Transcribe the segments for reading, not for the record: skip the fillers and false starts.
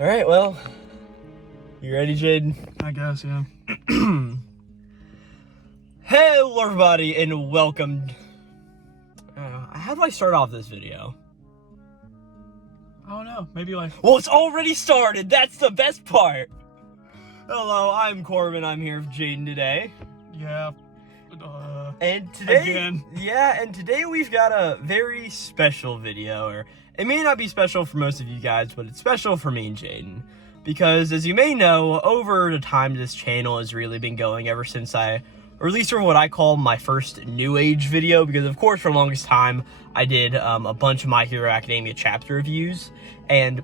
Alright, well, you ready, Jaden? I guess, yeah. Hello, everybody, and welcome. How do I start off this video? I don't know. Maybe like... Well, it's already started. That's the best part. Hello, I'm Corbin. I'm here with Jaden today. Yeah. And today... Again. Yeah, and today we've got a very special video. Or it may not be special for most of you guys, but it's special for me and Jaden. Because, as you may know, over the time this channel has really been going ever since I released what I call my first New Age video. Because, of course, for the longest time, I did a bunch of My Hero Academia chapter reviews. And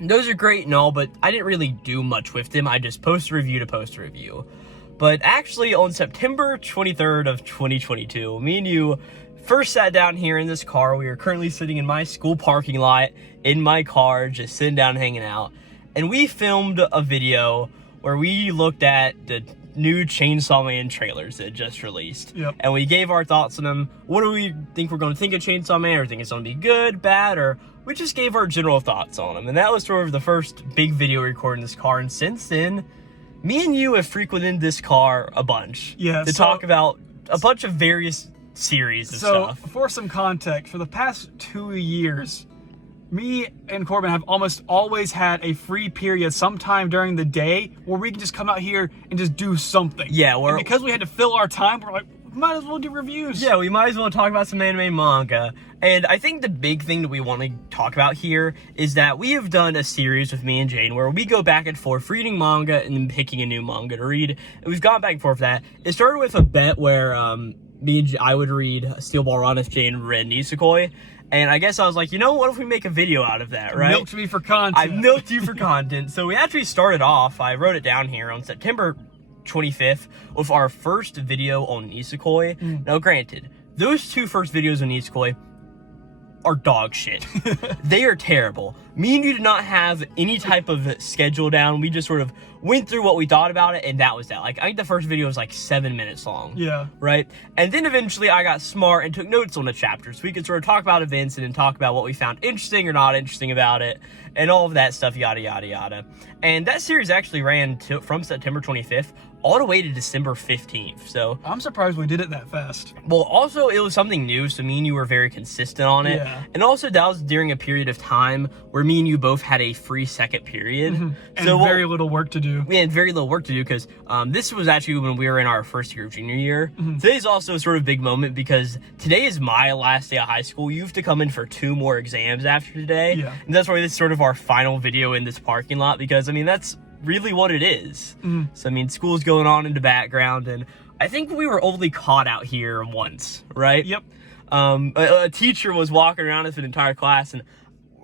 those are great and all, but I didn't really do much with them. I just post a review to post a review. But actually, on September 23rd of 2022, me and you first sat down here in this car. We are currently sitting in my school parking lot in my car, just sitting down and hanging out. And we filmed a video where we looked at the new Chainsaw Man trailers that just released. Yep. And we gave our thoughts on them. What do we think we're going to think of Chainsaw Man? Or think it's going to be good, bad, or we just gave our general thoughts on them. And that was sort of the first big video we recorded in this car. And since then, me and you have frequented this car a bunch. Yeah, to talk about a bunch of various series of stuff. So, for some context, for the past 2 years, me and Corbin have almost always had a free period sometime during the day where we can just come out here and just do something. Yeah, and because we had to fill our time, we're like, we might as well do reviews. Yeah, we might as well talk about some anime manga. And I think the big thing that we want to talk about here is that we have done a series with me and Jane where we go back and forth reading manga and then picking a new manga to read. And we've gone back and forth for that. It started with a bet where I would read Steel Ball Run if Jane read Nisekoi. And I guess I was like, you know, what if we make a video out of that, right? Milked me for content. I milked you for content. So we actually started off, I wrote it down here, on September 25th with our first video on Nisekoi. Now, granted, those two first videos on Nisekoi are dog shit. They are terrible. Me and you did not have any type of schedule down. We just sort of went through what we thought about it, and that was that. Like, I think the first video was like 7 minutes long. Yeah. Right? And then eventually I got smart and took notes on the chapters. So we could sort of talk about events and then talk about what we found interesting or not interesting about it, and all of that stuff, yada, yada, yada. And that series actually ran from September 25th all the way to December 15th. So I'm surprised we did it that fast. Well, also, it was something new, so me and you were very consistent on it. Yeah. And also, that was during a period of time where me and you both had a free second period. And so very little work to do. We had very little work to do because this was actually when we were in our first year of junior year. Today's also a sort of big moment because today is my last day of high school. You have to come in for 2 more exams after today. Yeah. And that's why this is sort of our final video in this parking lot because, I mean, that's really what it is. So, I mean, school's going on in the background, and I think we were only caught out here once, right? Yep. A teacher was walking around with an entire class, and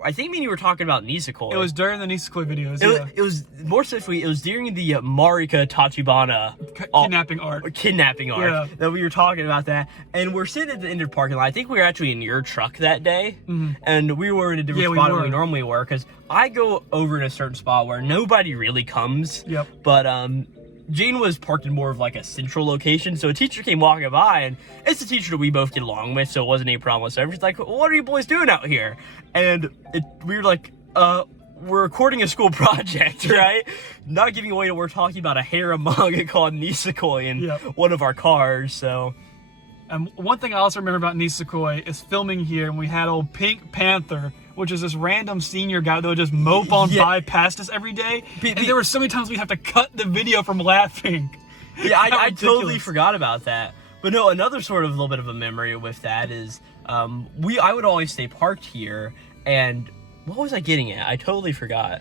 I think me and you were talking about Nisekoi. It was during the Nisekoi videos, It was more specifically, it was during the Marika Tachibana kidnapping arc. Yeah. That we were talking about that. And we're sitting at the end of the parking lot. I think we were actually in your truck that day. And we were in a different spot than we normally were. Because I go over in a certain spot where nobody really comes. Yep. But Jane was parked in more of like a central location. So a teacher came walking by, and it's a teacher that we both get along with, so it wasn't any problem whatsoever. She's like, what are you boys doing out here? And we were like, we're recording a school project, right? Not giving away that we're talking about a harem manga called Nisekoi in one of our cars, so. And one thing I also remember about Nisekoi is filming here, and we had old Pink Panther, which is this random senior guy that would just mope on by past us every day. And there were so many times we'd have to cut the video from laughing. Yeah, I totally forgot about that. But no, another sort of little bit of a memory with that is I would always stay parked here, and what was I getting at? I totally forgot.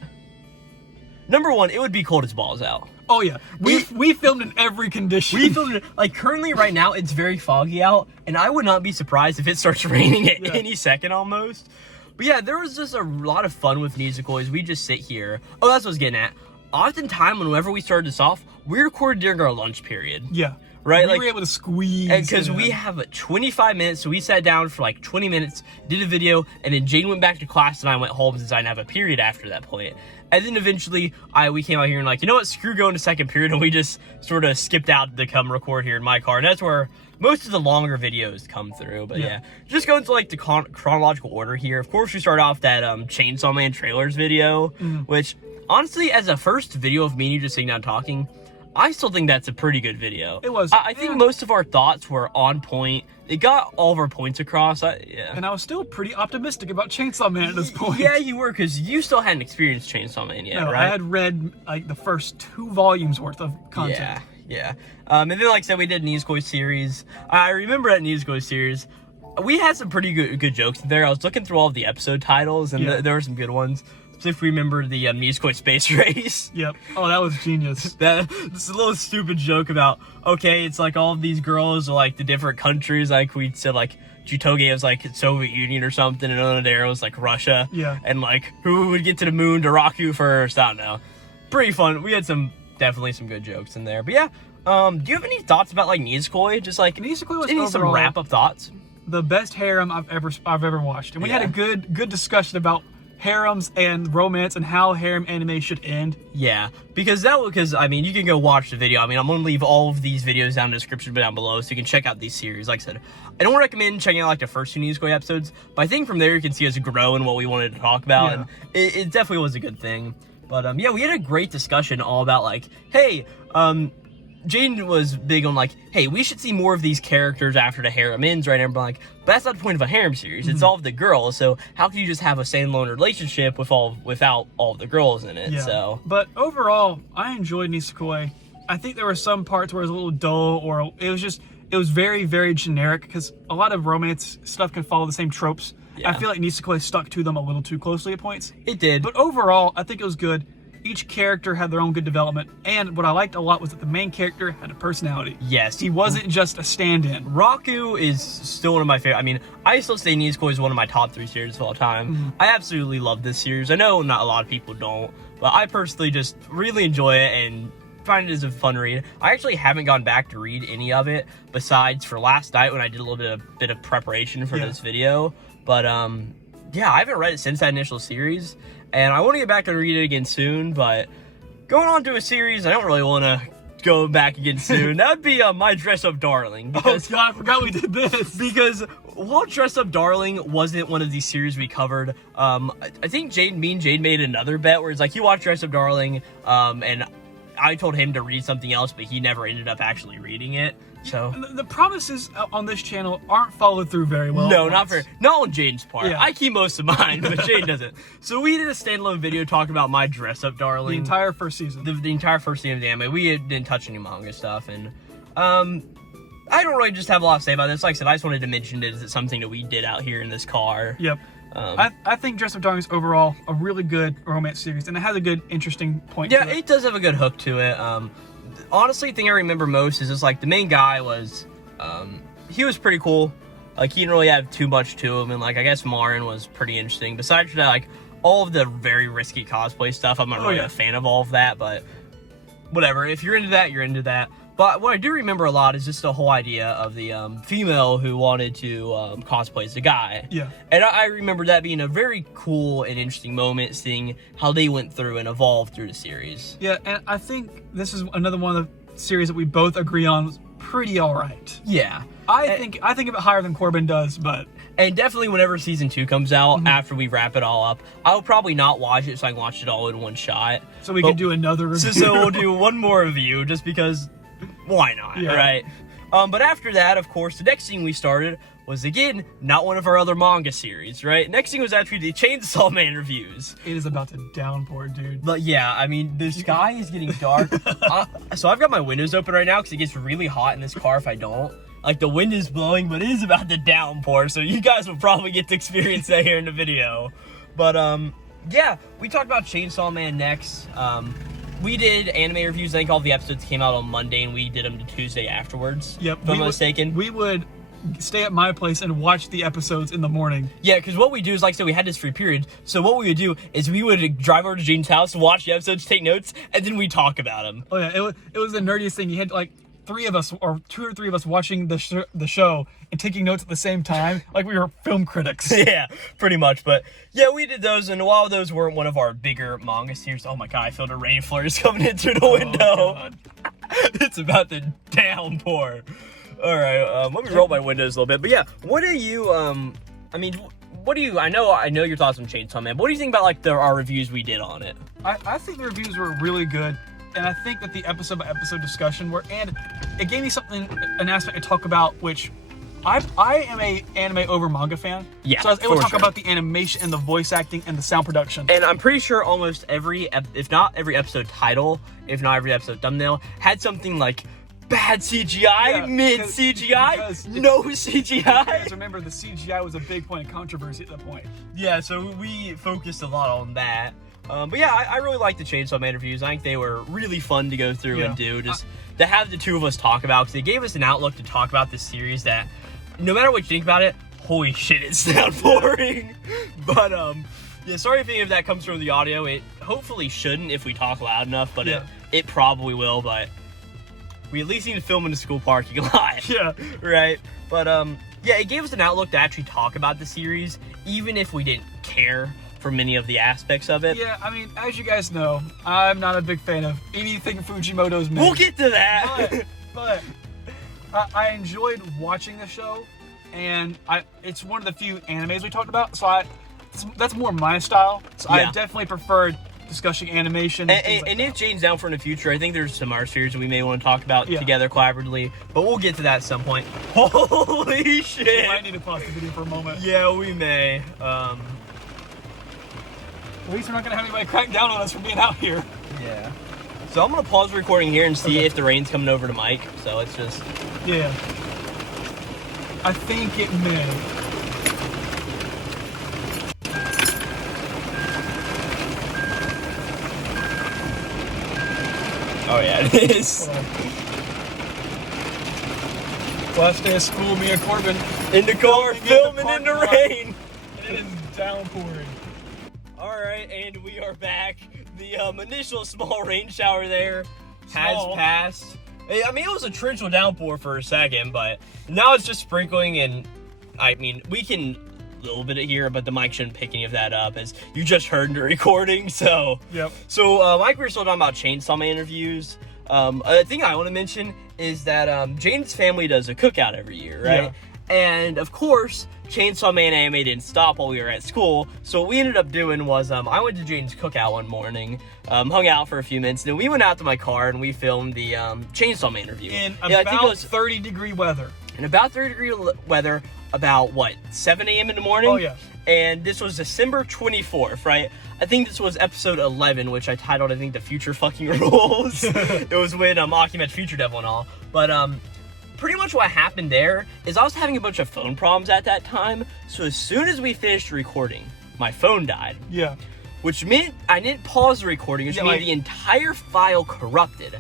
Number one, it would be cold as balls out. Oh yeah, we filmed in every condition. We filmed it, like currently right now it's very foggy out, and I would not be surprised if it starts raining at any second almost. But yeah, there was just a lot of fun with Nisekoi. We just sit here. Oh, that's what I was getting at. Oftentimes, whenever we started this off, we recorded during our lunch period. Yeah. right? We were able to squeeze. Because we have 25 minutes, so we sat down for like 20 minutes, did a video, and then Jaden went back to class and I went home since I didn't have a period after that point. And then eventually, we came out here and like, you know what, screw going to second period, and we just sort of skipped out to come record here in my car. And that's where most of the longer videos come through. But yeah, just going to like the chronological order here. Of course, we start off that Chainsaw Man trailers video, which honestly, as a first video of me and you just sitting down talking, I still think that's a pretty good video. It was. I think most of our thoughts were on point. It got all of our points across. And I was still pretty optimistic about Chainsaw Man at this point. Yeah, you were, because you still hadn't experienced Chainsaw Man yet, right? I had read like the first 2 volumes worth of content. Yeah. And then, like I said, we did Nisekoi series. I remember that Nisekoi series, we had some pretty good jokes there. I was looking through all of the episode titles, and there were some good ones. If we remember the Nisekoi space race. Yep. Oh, that was genius. This a little stupid joke about, okay, it's like all of these girls are like the different countries. Like we said, like Jutoge was like Soviet Union or something, and Onodera was like Russia. Yeah. And like who would get to the moon to Raku first? I don't know. Pretty fun. We had definitely some good jokes in there. But yeah, do you have any thoughts about like Nisekoi? Just like Nisekoi was some wrap up thoughts? The best harem I've ever watched, and we had a good discussion about harems and romance and how harem anime should end. Yeah, because I mean, you can go watch the video. I mean, I'm gonna leave all of these videos down in the description down below so you can check out these series. Like I said, I don't recommend checking out like the first 2 Nisekoi episodes, but I think from there you can see us grow in what we wanted to talk about, and it definitely was a good thing. But yeah, we had a great discussion all about like, hey, Jaden was big on like, hey, we should see more of these characters after the harem ends, right? And I'm like, but that's not the point of a harem series. It's all of the girls. So how can you just have a standalone relationship without all of the girls in it? Yeah. So, but overall, I enjoyed Nisekoi. I think there were some parts where it was a little dull, or it was very, very generic, because a lot of romance stuff can follow the same tropes. Yeah. I feel like Nisekoi stuck to them a little too closely at points. It did. But overall, I think it was good. Each character had their own good development, and what I liked a lot was that the main character had a personality. Yes. He wasn't just a stand-in. Raku is still one of my favorite. I mean, I still say Nisekoi is one of my top 3 series of all time. I absolutely love this series. I know not a lot of people don't, but I personally just really enjoy it and find it as a fun read. I actually haven't gone back to read any of it besides for last night when I did a little bit of preparation for this video. But yeah, I haven't read it since that initial series, and I want to get back and read it again soon, but going on to a series I don't really want to go back again soon. That would be My Dress Up Darling. Because, oh God, I forgot we did this. Because while Dress Up Darling wasn't one of these series we covered, I think me and Jade made another bet where it's like, you watch Dress Up Darling, and I told him to read something else, but he never ended up actually reading it. So the promises on this channel aren't followed through very well. No, not on Jaden's part. Yeah. I keep most of mine, but Jaden doesn't. So we did a standalone video talking about My Dress Up Darling. The entire first season. The entire first season of the anime. We didn't touch any manga stuff, and I don't really just have a lot to say about this. Like I said, I just wanted to mention it as something that we did out here in this car. Yep. I think Dress Up Darling is overall a really good romance series, and it has a good, interesting point to it. Yeah, it does have a good hook to it. Honestly, the thing I remember most is just like the main guy was, he was pretty cool. Like, he didn't really have too much to him, and like, I guess Marin was pretty interesting. Besides that, like, all of the very risky cosplay stuff, I'm not really a fan of all of that, but whatever. If you're into that, you're into that. But what I do remember a lot is just the whole idea of the female who wanted to cosplay as the guy. Yeah. And I remember that being a very cool and interesting moment, seeing how they went through and evolved through the series. Yeah, and I think this is another one of the series that we both agree on was pretty alright. Yeah. I think of it higher than Corbin does, but... And definitely whenever season 2 comes out, after we wrap it all up, I'll probably not watch it so I can watch it all in one shot. So we can do another review. So we'll do one more review just because... Why not, right? But after that, of course, the next thing we started was, again, not one of our other manga series, right? Next thing was actually the Chainsaw Man reviews. It is about to downpour, dude. But yeah, I mean, the sky is getting dark. So I've got my windows open right now because it gets really hot in this car if I don't. Like, the wind is blowing, but it is about to downpour, so you guys will probably get to experience that here in the video. But, yeah, we talked about Chainsaw Man next. We did anime reviews. I think all the episodes came out on Monday, and we did them the Tuesday afterwards. Yep. If I'm not mistaken. We would stay at my place and watch the episodes in the morning. Yeah, because what we do is, like I said, we had this free period. So what we would do is we would drive over to Jaden's house, watch the episodes, take notes, and then we talk about them. Oh, yeah. It was the nerdiest thing. You had to, like... three of us, or two or three of us, watching the show and taking notes at the same time, like we were film critics. Yeah, pretty much. But yeah, we did those, and while those weren't one of our bigger manga series, oh my god, I feel the rain flurries coming in through the window. It's about to downpour. All right, let me roll my windows a little bit. But yeah, what do you? I mean, what do you? I know your thoughts on Chainsaw Man. But what do you think about like our reviews we did on it? I think the reviews were really good. And I think that the episode by episode discussion and it gave me an aspect to talk about, which I am a anime over manga fan. Yeah, so I was able to talk about the animation and the voice acting and the sound production. And I'm pretty sure almost if not every episode title, if not every episode thumbnail, had something like bad CGI, mid CGI, no CGI. Because remember, the CGI was a big point of controversy at that point. Yeah, so we focused a lot on that. But yeah, I really like the Chainsaw Man reviews. I think they were really fun to go through and do. Just to have the two of us talk about, because they gave us an outlook to talk about this series that, no matter what you think about it, holy shit, it's not boring. But yeah, sorry if any of that comes from the audio. It hopefully shouldn't if we talk loud enough, but it probably will. But we at least need to film in the school parking lot. Yeah, right. But yeah, it gave us an outlook to actually talk about the series, even if we didn't care for many of the aspects of it. Yeah, I mean, as you guys know, I'm not a big fan of anything Fujimoto's made. We'll get to that. But I enjoyed watching the show, and it's one of the few animes we talked about, so that's more my style. So I definitely preferred discussing animation. And if Jaden's down for in the future, I think there's some art series that we may want to talk about together collaboratively, but we'll get to that at some point. Holy shit! We might need to pause the video for a moment. Yeah, we may. At least we're not going to have anybody crack down on us for being out here. Yeah. So I'm going to pause the recording here and see if the rain's coming over to Mike. So it's just... Yeah. I think it may. Oh yeah, it is. Last day of school, me and Corbin in the car, filming in the rain. And it is downpouring. Alright, and we are back. The initial small rain shower there has passed. I mean, it was a torrential downpour for a second, but now it's just sprinkling, and I mean, we can a little bit here, but the mic shouldn't pick any of that up, as you just heard in the recording, so... Yep. So, like we were still talking about Chainsaw Man interviews, a thing I want to mention is that Jaden's family does a cookout every year, right? Yeah. And, of course, Chainsaw Man anime didn't stop while we were at school, so what we ended up doing was, I went to Jaden's cookout one morning, hung out for a few minutes, and then we went out to my car and we filmed the Chainsaw Man review. In about 30-degree weather. In about 30-degree weather, about, what, 7 a.m. in the morning? Oh, yeah. And this was December 24th, right? I think this was episode 11, which I titled, I think, The Future Fucking Rules. It was when Aki met Future Devil and all. But, pretty much what happened there is I was having a bunch of phone problems at that time, so as soon as we finished recording, my phone died. Yeah. Which meant I didn't pause the recording, which meant the entire file corrupted.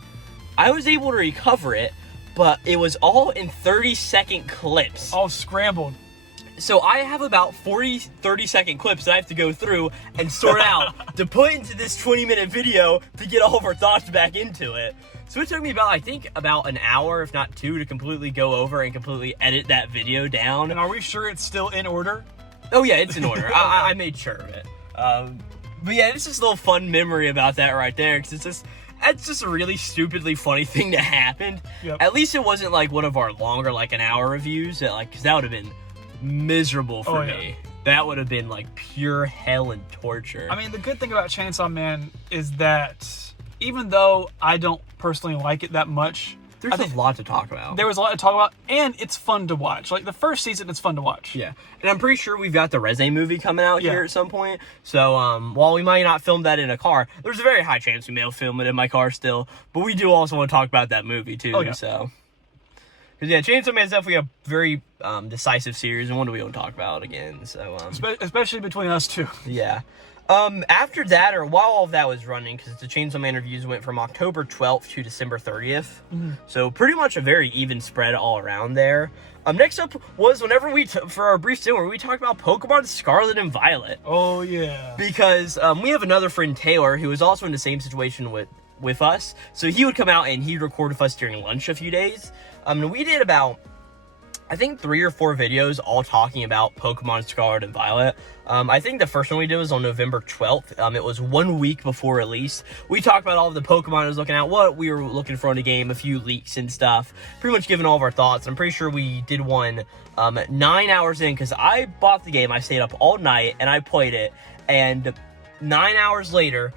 I was able to recover it, but it was all in 30-second clips. All scrambled. So I have about 30-second clips that I have to go through and sort out to put into this 20-minute video to get all of our thoughts back into it. So it took me about, I think, about an hour, if not two, to completely go over and completely edit that video down. And are we sure it's still in order? Oh yeah, it's in order. I made sure of it. But yeah, it's just a little fun memory about that right there, because it's just a really stupidly funny thing that happened. Yep. At least it wasn't like one of our longer, like an hour reviews, because that would have been miserable for me. That would have been like pure hell and torture. I mean, the good thing about Chainsaw Man is that even though I don't personally like it that much, there's a lot to talk about. There was a lot to talk about, and it's fun to watch. Like, the first season, it's fun to watch. Yeah. And I'm pretty sure we've got the Reze movie coming out here at some point. So, while we might not film that in a car, there's a very high chance we may film it in my car still. But we do also want to talk about that movie, too. So, because, yeah, Chainsaw Man is definitely a very decisive series, and one that we want to talk about again. So, especially between us two. Yeah. After that, or while all of that was running, because the Chainsaw Man reviews went from October 12th to December 30th. So pretty much a very even spread all around there. Next up was whenever for our brief dinner, we talked about Pokemon Scarlet and Violet. Oh, yeah. Because we have another friend, Taylor, who is also in the same situation with with us. So he would come out and he'd record with us during lunch a few days. And we did about, I think, 3 or 4 videos all talking about Pokemon Scarlet and Violet. I think the first one we did was on November 12th. It was 1 week before release. We talked about all of the Pokemon I was looking at, what we were looking for in the game, a few leaks and stuff. Pretty much giving all of our thoughts. I'm pretty sure we did one 9 hours in, because I bought the game, I stayed up all night, and I played it. And 9 hours later,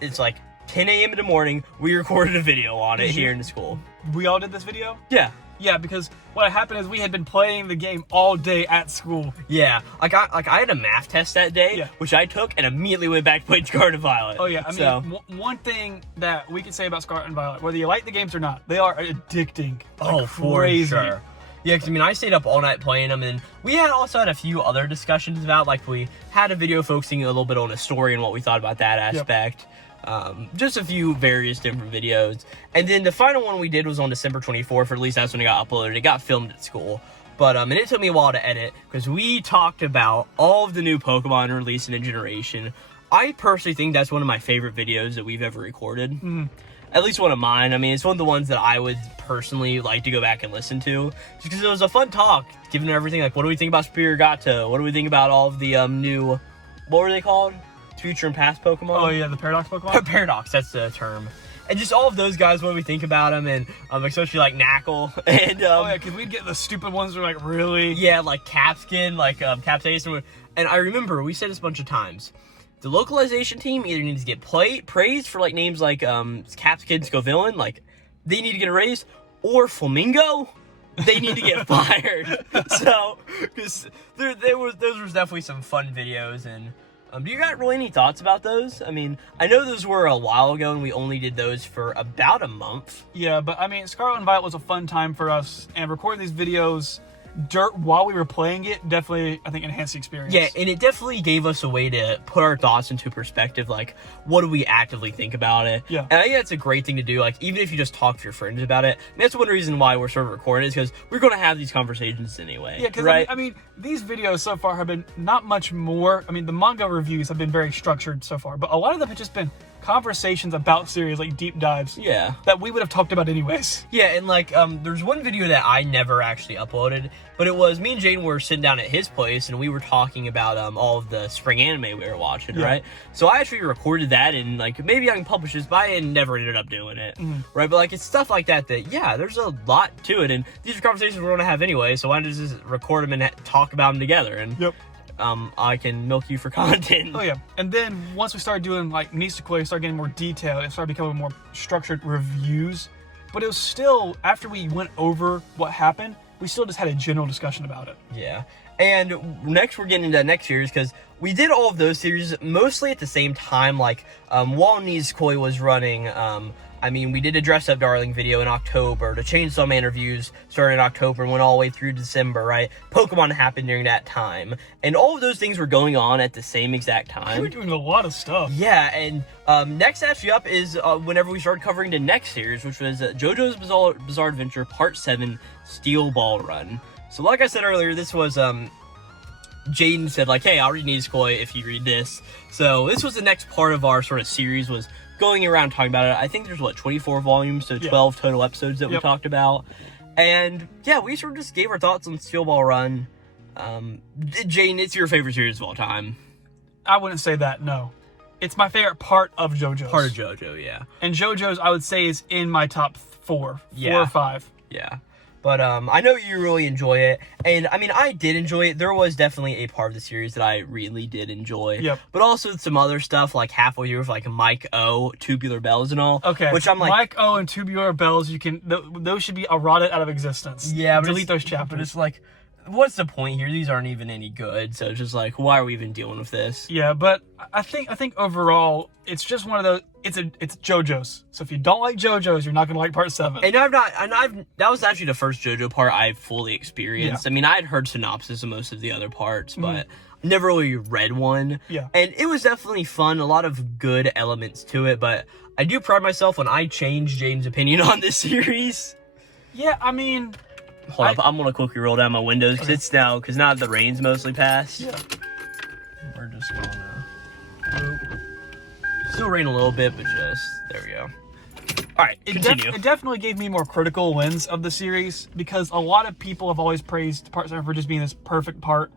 it's like 10 a.m. in the morning, we recorded a video on it here in the school. We all did this video? Yeah. Yeah, because what happened is we had been playing the game all day at school. Yeah, I had a math test that day, which I took and immediately went back to playing Scarlet and Violet. Oh yeah, I mean, one thing that we can say about Scarlet and Violet, whether you like the games or not, they are addicting. Like crazy. For sure. Yeah, because I mean, I stayed up all night playing them, and we also had a few other discussions about, like, we had a video focusing a little bit on the story and what we thought about that aspect. Just a few various different videos. And then the final one we did was on December 24th, or at least that's when it got uploaded. It got filmed at school. But and it took me a while to edit, because we talked about all of the new Pokemon released in a generation. I personally think that's one of my favorite videos that we've ever recorded. At least one of mine. I mean, it's one of the ones that I would personally like to go back and listen to, just because it was a fun talk, given everything. Like, what do we think about Superior Gato? What do we think about all of the new, what were they called? Future and past Pokemon? Oh yeah, the Paradox Pokemon? Paradox, that's the term. And just all of those guys, what do we think about them, and especially like Knackle, and oh yeah, because we'd get the stupid ones that were like, really? Yeah, like Capskin, like Capsaicin. And I remember, we said this a bunch of times, the localization team either needs to get praised for like names like Capskin, Scovillain, like they need to get a raise, or Flamingo, they need to get fired. So, because those was definitely some fun videos. And do you got really any thoughts about those? I mean, I know those were a while ago, and we only did those for about a month. Yeah, but I mean, Scarlet and Violet was a fun time for us, and recording these videos while we were playing it definitely, I think, enhanced the experience. Yeah, and it definitely gave us a way to put our thoughts into perspective, like, what do we actively think about it? Yeah. And I think that's a great thing to do, like, even if you just talk to your friends about it. And that's one reason why we're sort of recording, is because we're going to have these conversations anyway. Yeah, because, right? I mean, these videos so far have been not much more. I mean, the manga reviews have been very structured so far, but a lot of them have just been conversations about series, like deep dives. Yeah. That we would have talked about anyways. Yeah, and like, there's one video that I never actually uploaded, but it was me and Jaden were sitting down at his place, and we were talking about all of the spring anime we were watching, right? So I actually recorded that, and like, maybe I can publish this, but I never ended up doing it, right? But like, it's stuff like that, yeah, there's a lot to it, and these are conversations we're going to have anyway, so why don't you just record them and talk about them together, and I can milk you for content. Oh yeah, and then once we started doing like Nisekoi, started getting more detailed, it started becoming more structured reviews. But it was still, after we went over what happened, we still just had a general discussion about it. Yeah, and next we're getting into the next series, because we did all of those series mostly at the same time. Like, while Nisekoi was running, I mean, we did a Dress Up Darling video in October. The Chainsaw Man reviews started in October and went all the way through December, right? Pokemon happened during that time. And all of those things were going on at the same exact time. We were doing a lot of stuff. Yeah, and next actually up is whenever we started covering the next series, which was JoJo's Bizarre Adventure Part 7 Steel Ball Run. So like I said earlier, this was... Jaden said, like, hey, I'll read Nisekoi if you read this. So this was the next part of our sort of series, was going around talking about it. I think there's, what, 24 volumes, so 12 total episodes that we talked about. And, yeah, we sort of just gave our thoughts on Steel Ball Run. Jaden, it's your favorite series of all time. I wouldn't say that, no. It's my favorite part of JoJo's. Part of JoJo, yeah. And JoJo's, I would say, is in my top 4 or 5. Yeah. But I know you really enjoy it, and I mean, I did enjoy it. There was definitely a part of the series that I really did enjoy. Yep. But also some other stuff, like halfway through with like Mike O, Tubular Bells and all. Okay. Which I'm like, Mike O and Tubular Bells, you can those should be eroded out of existence. Yeah. Delete those chapters. But it's like, what's the point here? These aren't even any good. So it's just like, why are we even dealing with this? Yeah, but I think overall, it's just one of those. It's JoJo's. So if you don't like JoJo's, you're not gonna like Part 7. And that was actually the first JoJo part I fully experienced. Yeah. I mean, I had heard synopsis of most of the other parts, but never really read one. Yeah. And it was definitely fun. A lot of good elements to it, but I do pride myself when I change Jaden's opinion on this series. Yeah, I mean. Hold up, I'm gonna quickly roll down my windows because now that the rain's mostly passed. Yeah. We're just gonna still rain a little bit, but just there we go. All right, continue. It definitely gave me more critical lens of the series, because a lot of people have always praised Part 7 for just being this perfect part.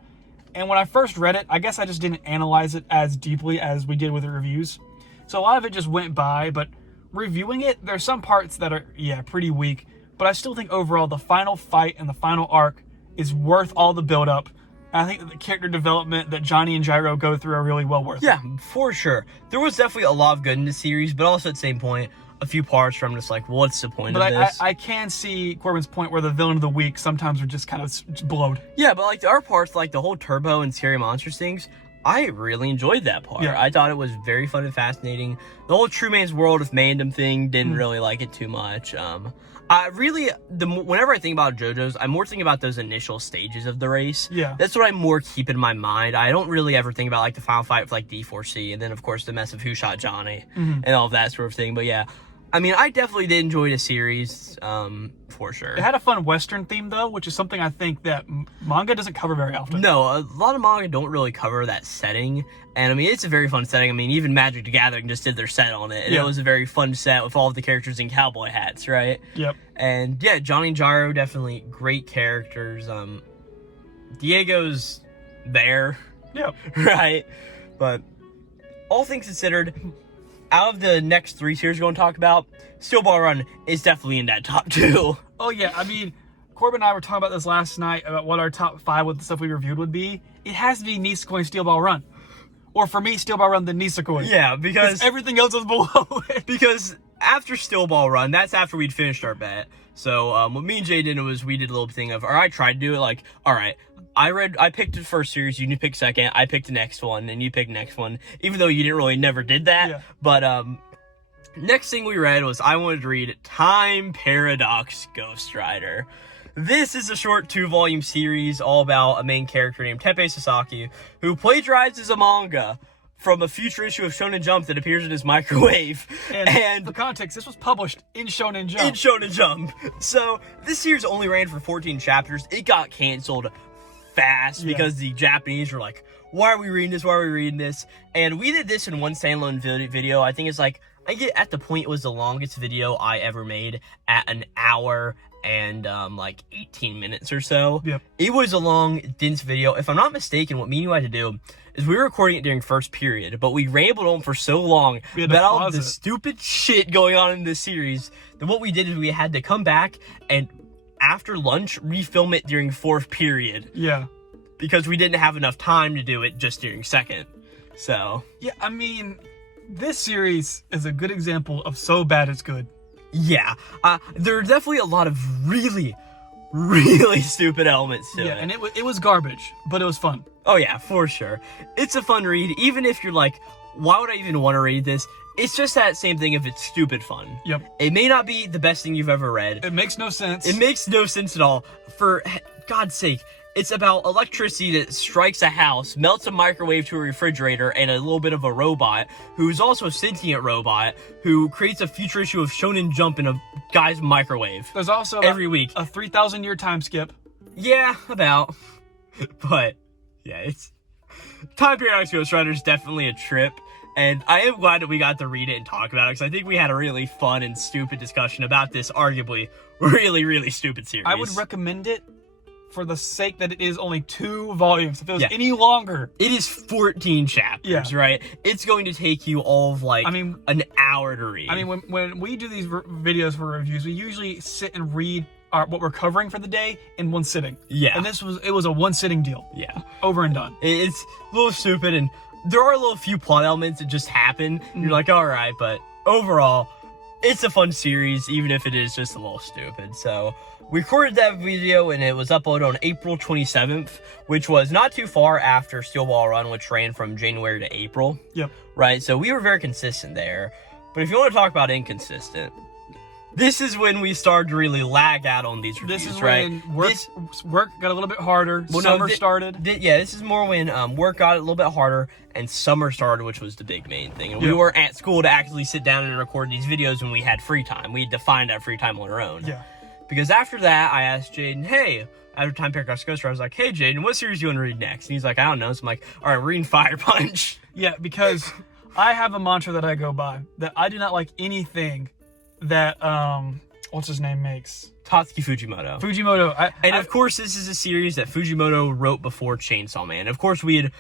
And when I first read it, I guess I just didn't analyze it as deeply as we did with the reviews. So a lot of it just went by, but reviewing it, there's some parts that are, pretty weak. But I still think overall the final fight and the final arc is worth all the build-up. And I think that the character development that Johnny and Gyro go through are really well worth it. Yeah, for sure. There was definitely a lot of good in the series, but also at the same point, a few parts where I'm just like, what's the point of this? But I can see Corbin's point where the villain of the week sometimes are just kind of blowed. Yeah, but like there are parts like the whole Turbo and Scary Monsters things, I really enjoyed that part. Yeah. I thought it was very fun and fascinating. The whole True Man's World with Mandem thing, didn't really like it too much. Whenever I think about JoJo's, I'm more thinking about those initial stages of the race. Yeah. That's what I more keep in my mind. I don't really ever think about like the final fight with like D4C, and then of course the mess of who shot Johnny and all of that sort of thing. But yeah, I mean, I definitely did enjoy the series, for sure. It had a fun Western theme though, which is something I think that manga doesn't cover very often. No, a lot of manga don't really cover that setting. And I mean, it's a very fun setting. I mean, even Magic the Gathering just did their set on it. And it was a very fun set with all of the characters in cowboy hats, right? Yep. And yeah, Johnny and Gyro, definitely great characters. Diego's there. Yep. Right? But all things considered, out of the next 3 series we're going to talk about, Steel Ball Run is definitely in that top 2. Oh yeah, I mean, Corbin and I were talking about this last night about what our top 5 with the stuff we reviewed would be. It has to be Nisekoi and Steel Ball Run. Or for me, Steel Ball Run then Nisekoi. Yeah, because everything else is below it. Because after Steel Ball Run, that's after we'd finished our bet. So what me and Jay did was we did a little thing of, or I tried to do it like, all right, I picked the first series, you picked second, I picked the next one, and you picked the next one, even though you didn't really never did that. Yeah. But next thing we read was I wanted to read Time Paradox Ghostwriter. This is a short 2-volume series all about a main character named Teppei Sasaki, who plagiarizes a manga from a future issue of Shonen Jump that appears in his microwave. And for context, this was published in Shonen Jump. In Shonen Jump. So this series only ran for 14 chapters. It got canceled fast because the Japanese were like, why are we reading this? Why are we reading this? And we did this in one standalone video. I think it's like, at the point it was the longest video I ever made at an hour and like 18 minutes or so. Yep. It was a long, dense video. If I'm not mistaken, what me and you had to do is we were recording it during first period, but we rambled on for so long about all the stupid shit going on in this series that what we did is we had to come back and after lunch refilm it during fourth period. Yeah. Because we didn't have enough time to do it just during second. So. Yeah, I mean, this series is a good example of so bad it's good. Yeah, there are definitely a lot of really, really stupid elements to it. Yeah, and it was garbage, but it was fun. Oh yeah, for sure. It's a fun read, even if you're like, why would I even want to read this? It's just that same thing if it's stupid fun. Yep. It may not be the best thing you've ever read. It makes no sense. It makes no sense at all. For God's sake, it's about electricity that strikes a house, melts a microwave to a refrigerator, and a little bit of a robot, who's also a sentient robot, who creates a future issue of Shonen Jump in a guy's microwave. There's also every week a 3,000-year time skip. Yeah, about. But, yeah, it's... Time Paradox Ghostwriter is definitely a trip, and I am glad that we got to read it and talk about it, because I think we had a really fun and stupid discussion about this arguably really, really stupid series. I would recommend it for the sake that it is only 2 volumes. If it was any longer... It is 14 chapters, right? It's going to take you all of, like, an hour to read. I mean, when we do these videos for reviews, we usually sit and read what we're covering for the day in one sitting. Yeah. And it was a one-sitting deal. Yeah. Over and done. It's a little stupid, and there are a little few plot elements that just happen. You're like, all right, but overall, it's a fun series, even if it is just a little stupid. So we recorded that video, and it was uploaded on April 27th, which was not too far after Steel Ball Run, which ran from January to April. Yep. Right, so we were very consistent there. But if you want to talk about inconsistent, this is when we started to really lag out on these reviews, This is right? when work got a little bit harder, summer started. This is more when work got a little bit harder and summer started, which was the big main thing. And we weren't at school to actually sit down and record these videos when we had free time. We had to find that free time on our own. Yeah. Because after that, I asked Jaden, hey, after Time Paradox Ghostwriter, I was like, hey, Jaden, what series do you want to read next? And he's like, I don't know. So I'm like, all right, we're reading Fire Punch. Yeah, because I have a mantra that I go by, that I do not like anything that what's his name makes. Tatsuki Fujimoto. Fujimoto. Of course, this is a series that Fujimoto wrote before Chainsaw Man. Of course, we had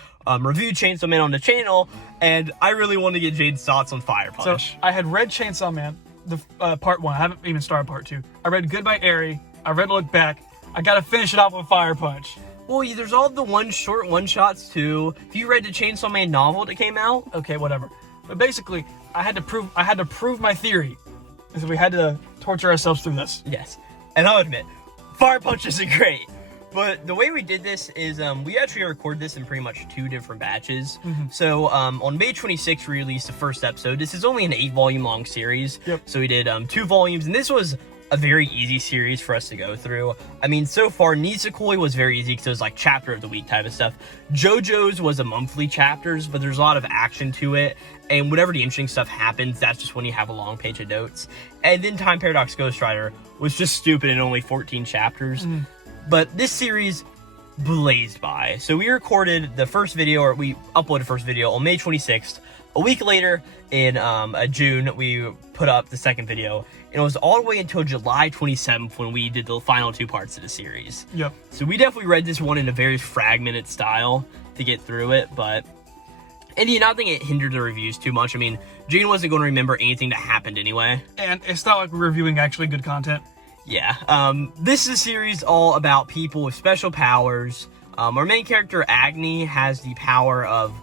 reviewed Chainsaw Man on the channel, and I really wanted to get Jade's thoughts on Fire Punch. So, I had read Chainsaw Man, the part 1. I haven't even started part 2. I read Goodbye Eri. I read Look Back. I gotta finish it off with Fire Punch. Well, there's all the short one-shots, too. If you read the Chainsaw Man novel that came out... Okay, whatever. But basically, I had to prove my theory. So we had to torture ourselves through this. Yes. And I'll admit, Fire Punch isn't great. But the way we did this is we actually recorded this in pretty much 2 different batches. So on May 26th, we released the first episode. This is only an 8-volume long series. Yep. So we did 2 volumes, and this was a very easy series for us to go through. I mean, so far, Nisekoi was very easy because it was like chapter of the week type of stuff. JoJo's was a monthly chapters, but there's a lot of action to it. And whenever the interesting stuff happens, that's just when you have a long page of notes. And then Time Paradox Ghostwriter was just stupid and only 14 chapters. But this series blazed by. So we recorded the first video, or we uploaded the first video on May 26th. A week later, in June, we put up the second video. And it was all the way until July 27th when we did the final 2 parts of the series. Yep. So we definitely read this one in a very fragmented style to get through it, but... And I don't think it hindered the reviews too much. I mean, Jaden wasn't going to remember anything that happened anyway. And it's not like we're reviewing actually good content. Yeah. This is a series all about people with special powers. Our main character, Agni, has the power of...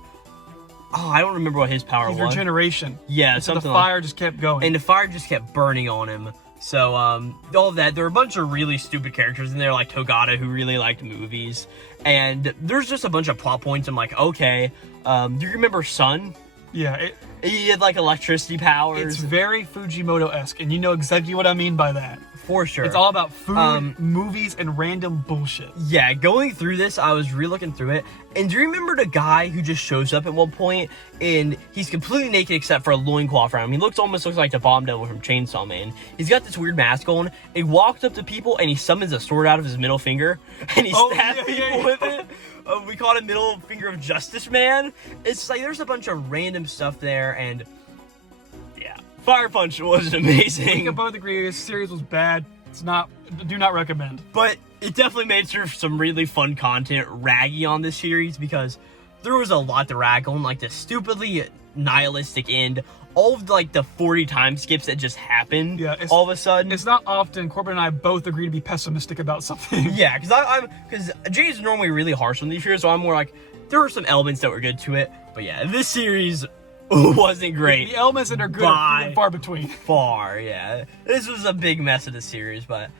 Oh, I don't remember what his power was. Regeneration. Yeah, and so something the fire just kept going. And the fire just kept burning on him. So, all of that. There are a bunch of really stupid characters in there, like Togata, who really liked movies. And there's just a bunch of plot points. I'm like, okay. Do you remember Sun? Yeah. He had, like, electricity powers. It's very Fujimoto-esque, and you know exactly what I mean by that. For sure. It's all about food, movies, and random bullshit. Yeah, going through this, I was re-looking through it. And do you remember the guy who just shows up at one point, and he's completely naked except for a loincloth around him? He almost looks like the Bomb Devil from Chainsaw Man. He's got this weird mask on, and he walks up to people, and he summons a sword out of his middle finger, and he stabs people with it. We call it Middle Finger of Justice Man. It's like, there's a bunch of random stuff there, and... Fire Punch was amazing. We can both agree this series was bad. Do not recommend. But it definitely made for some really fun content raggy on this series because there was a lot to rag on, like the stupidly nihilistic end, all of like the 40 time skips that just happened all of a sudden. It's not often Corbin and I both agree to be pessimistic about something. Yeah, because Jay's normally really harsh on these series, so I'm more like, there were some elements that were good to it. But yeah, this series wasn't great. The elements that are good are few and far between. Yeah. This was a big mess of the series, but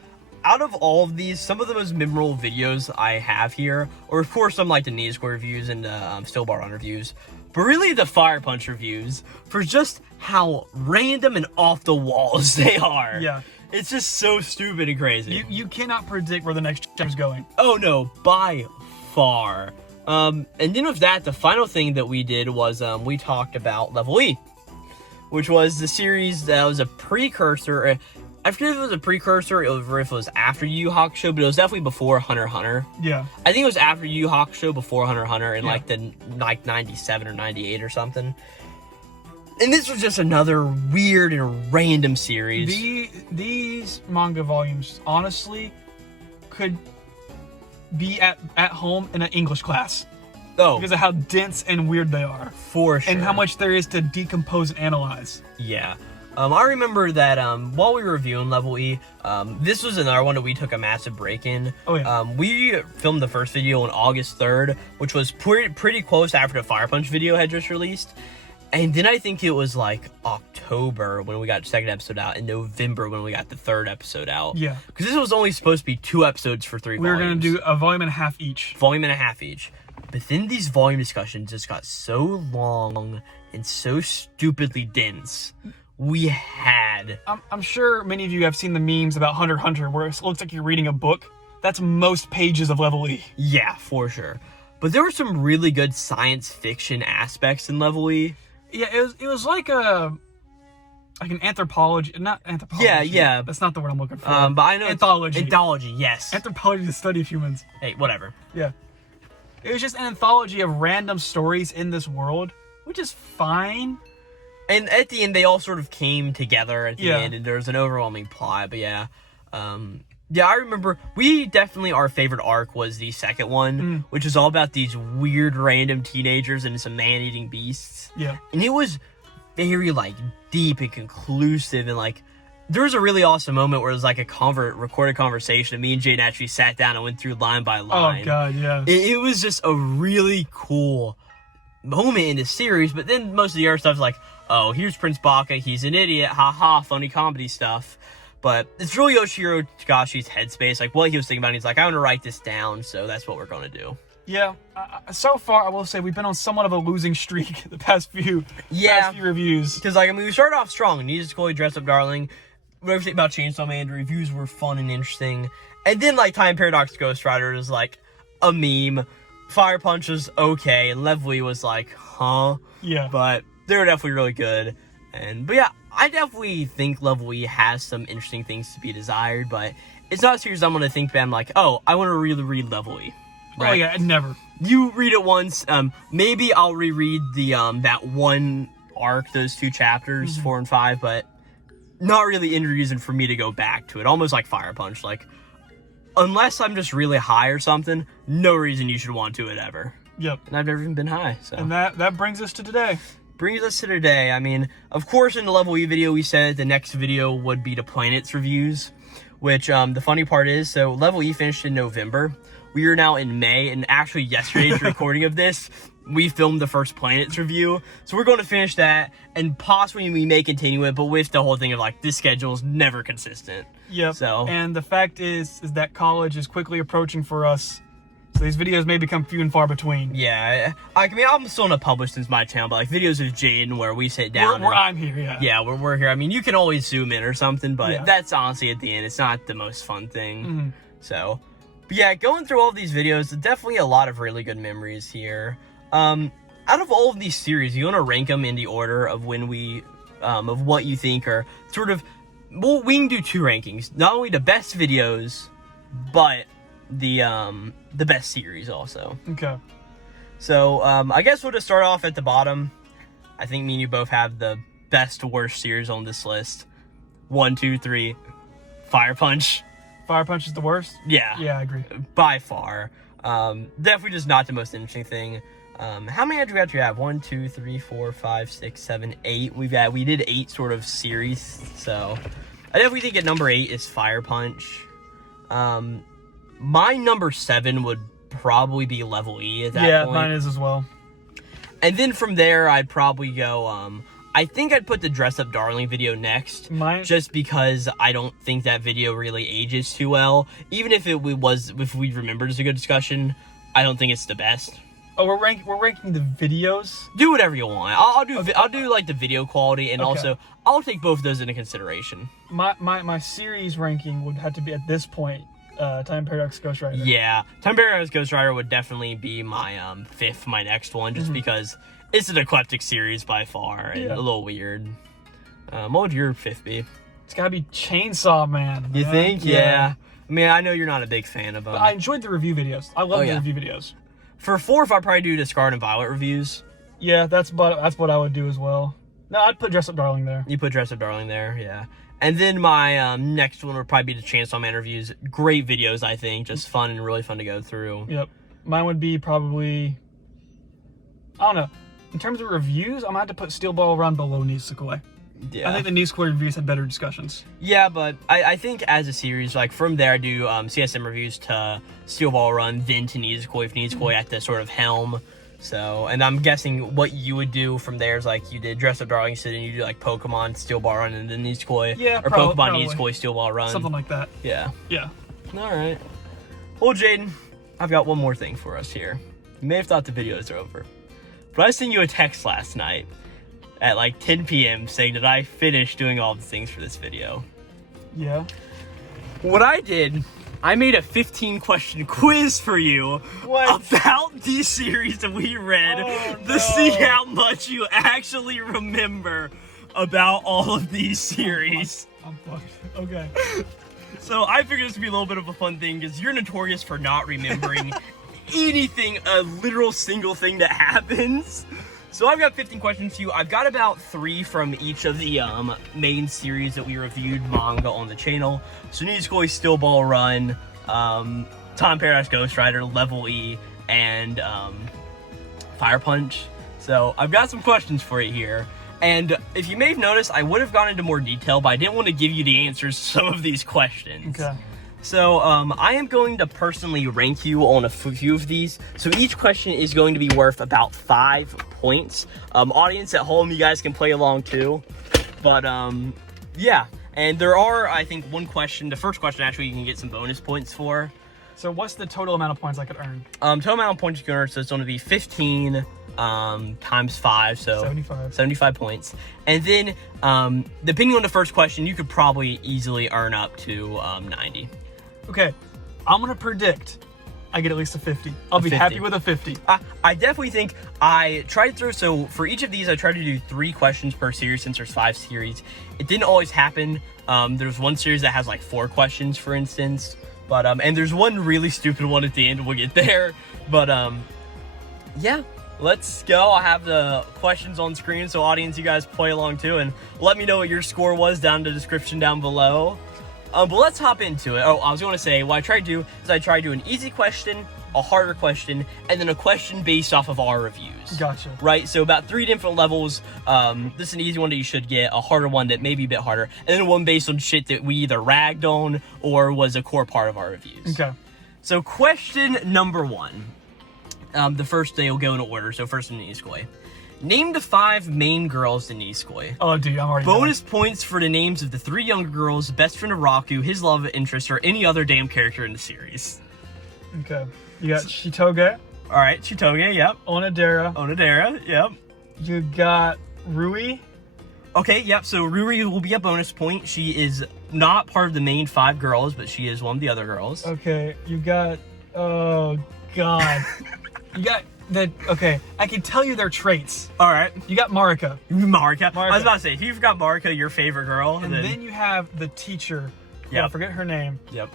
out of all of these, some of the most memorable videos I have here, or of course some like the Nisekoi reviews and the Still Bar Run reviews, but really the Fire Punch reviews, for just how random and off the walls they are. Yeah. It's just so stupid and crazy. You cannot predict where the next chapter's going. Oh no, by far. And then with that, the final thing that we did was we talked about Level E, which was the series that was a precursor. I forget if it was a precursor or if it was after Yu Yu Hakusho, but it was definitely before Hunter x Hunter. Yeah. I think it was after Yu Yu Hakusho, before Hunter x Hunter in like 97 or 98 or something. And this was just another weird and random series. These manga volumes, honestly, could be at home in an English class. Oh. Because of how dense and weird they are. For sure. And how much there is to decompose and analyze. Yeah. I remember that while we were reviewing Level E, this was another one that we took a massive break in. Oh, yeah. We filmed the first video on August 3rd, which was pretty close after the Fire Punch video had just released. And then I think it was like October when we got the second episode out, and November when we got the third episode out. Yeah. Because this was only supposed to be 2 episodes for 3 volumes. We were going to do a volume and a half each. Volume and a half each. But then these volume discussions just got so long and so stupidly dense. We had... I'm sure many of you have seen the memes about Hunter x Hunter where it looks like you're reading a book. That's most pages of Level E. Yeah, for sure. But there were some really good science fiction aspects in Level E. Yeah, it was like an anthropology, not anthropology. Yeah. That's not the word I'm looking for. But I know anthology. Anthology, yes. Anthropology is the study of humans. Hey, whatever. Yeah. It was just an anthology of random stories in this world, which is fine. And at the end, they all sort of came together at the Yeah. end, and there was an overwhelming plot. But yeah, yeah, I remember our favorite arc was the second one, which is all about these weird random teenagers and some man-eating beasts. Yeah. And it was very, like, deep and conclusive, and, like, there was a really awesome moment where it was, like, a recorded conversation, and me and Jaden actually sat down and went through line by line. Oh, God, yeah. It was just a really cool moment in the series, but then most of the other stuff is like, oh, here's Prince Baka, he's an idiot, haha, funny comedy stuff. But it's really Yoshihiro Tagashi's headspace, like what he was thinking about. He's like, I want to write this down, so that's what we're going to do. Yeah. So far, I will say we've been on somewhat of a losing streak the past few reviews. Because, like, I mean, we started off strong. Nisekoi, Dress Up Darling, everything about Chainsaw Man, the reviews were fun and interesting. And then, like, Time Paradox Ghostwriter is, like, a meme. Fire Punch was okay, and Levelly was like, huh? Yeah. But they were definitely really good. But yeah, I definitely think Levelly has some interesting things to be desired, but it's not a series I'm going to think back. I'm like, oh, I want to really read Levelly. Right? Oh, yeah, never. You read it once. Maybe I'll reread the that one arc, those 2 chapters, 4 and 5, but not really any reason for me to go back to it. Almost like Fire Punch. Like, unless I'm just really high or something, no reason you should want to it ever. Yep. And I've never even been high. So. And that brings us to today. I mean, of course, in the Level E video, we said the next video would be the Planets reviews, which the funny part is, so Level E finished in November. We are now in May, and actually yesterday's recording of this, we filmed the first Planets review. So we're going to finish that, and possibly we may continue it, but with the whole thing of, like, this schedule is never consistent. Yep. So. And the fact is that college is quickly approaching for us. So these videos may become few and far between. Yeah, I mean, I'm still gonna publish since my channel, but like videos of Jaden where we sit down. Where I'm here, yeah. Yeah, we're here. I mean, you can always zoom in or something, but Yeah. that's honestly at the end, it's not the most fun thing. So, but yeah, going through all of these videos, definitely a lot of really good memories here. Out of all of these series, you wanna rank them in the order of when we, of what you think are sort of. Well, we can do 2 rankings. Not only the best videos, but the best series also. Okay. So, I guess we'll just start off at the bottom. I think me and you both have the best worst series on this list. 1, 2, 3. Fire Punch. Fire Punch is the worst? Yeah. Yeah, I agree. By far. Definitely just not the most interesting thing. How many did we actually have? 1, 2, 3, 4, 5, 6, 7, 8. We did 8 sort of series. So, I definitely think at number 8 is Fire Punch. My number 7 would probably be Level E at that point. Yeah, mine is as well. And then from there, I'd probably go, I think I'd put the Dress Up Darling video next. Just because I don't think that video really ages too well. Even if if we remembered as a good discussion, I don't think it's the best. Oh, we're ranking the videos? Do whatever you want. I'll do like the video quality, and also I'll take both of those into consideration. My series ranking would have to be at this point, Time Paradox Ghostwriter. Yeah, Time Paradox Ghostwriter would definitely be my 5th, my next one, just because it's an eclectic series by far and a little weird. What would your 5th be? It's gotta be Chainsaw Man. You think? Yeah. I mean, I know you're not a big fan of them. But I enjoyed the review videos. I love the review videos. For 4th, I'd probably do the Scarlet and Violet reviews. Yeah, that's what I would do as well. No, I'd put Dress Up Darling there. You put Dress Up Darling there, yeah. And then my next one would probably be the Chainsaw Man reviews. Great videos, I think. Just fun and really fun to go through. Yep. Mine would be probably, I don't know. In terms of reviews, I'm going to have to put Steel Ball Run below Nisekoi. Yeah. I think the Nisekoi reviews had better discussions. Yeah, but I think as a series, like from there I do CSM reviews to Steel Ball Run, then to Nisekoi, if Nisekoi at the sort of helm. So, and I'm guessing what you would do from there is like you did Dress Up Darling, so then you do like Pokemon, Steel Ball Run, and then Nisekoi. Yeah, or probably. Pokemon, Nisekoi, Steel Ball Run. Something like that. Yeah. Yeah. Alright. Well, Jaden, I've got one more thing for us here. You may have thought the videos are over, but I sent you a text last night at like 10 p.m. saying that I finished doing all the things for this video. Yeah. What I did, I made a 15-question quiz for you about the series that we read to see how much you actually remember about all of these series. I'm fucked. Okay. So I figured this would be a little bit of a fun thing because you're notorious for not remembering anything, a literal single thing that happens. So I've got 15 questions to you. I've got about 3 from each of the main series that we reviewed manga on the channel. So Nisekoi, Still Ball Run, Time Paradise Ghostwriter, Level E, and Fire Punch. So I've got some questions for you here. And if you may have noticed, I would have gone into more detail, but I didn't want to give you the answers to some of these questions. Okay. So I am going to personally rank you on a few of these. So each question is going to be worth about 5 points. Audience at home, you guys can play along too. But yeah, and there are, I think, one question. The first question actually you can get some bonus points for. So what's the total amount of points I could earn? Total amount of points you can earn, so it's going to be 15 times 5, so 75 points. And then depending on the first question, you could probably easily earn up to 90. Okay, I'm gonna predict I get at least a 50. I'll be happy with a 50. I definitely think I tried through, so for each of these I tried to do 3 questions per series since there's 5 series. It didn't always happen. There's one series that has like 4 questions, for instance. But and there's one really stupid one at the end. We'll get there. But yeah, let's go. I have the questions on screen, so audience, you guys play along too, and let me know what your score was down in the description down below. But let's hop into it. Oh, I was going to say, what I tried to do is I tried to do an easy question, a harder question, and then a question based off of our reviews. Gotcha. Right? So about 3 different levels. This is an easy one that you should get, a harder one that may be a bit harder, and then one based on shit that we either ragged on or was a core part of our reviews. Okay. So question number 1. The first day will go in order. So first in Nisekoi. Name the 5 main girls in Nisekoi. Oh, dude, I'm already Bonus points for the names of the 3 younger girls, best friend of Raku, his love interest, or any other damn character in the series. Okay. You got Shitoge. All right, Chitoge, yep. Onodera, yep. You got Rui. Okay, yep, so Ruri will be a bonus point. She is not part of the main 5 girls, but she is one of the other girls. Okay, you got, oh, God. You got okay, I can tell you their traits. All right. You got Marika. Marika. I was about to say, if you've got Marika, your favorite girl. And then you have the teacher. Yeah. I forget her name. Yep.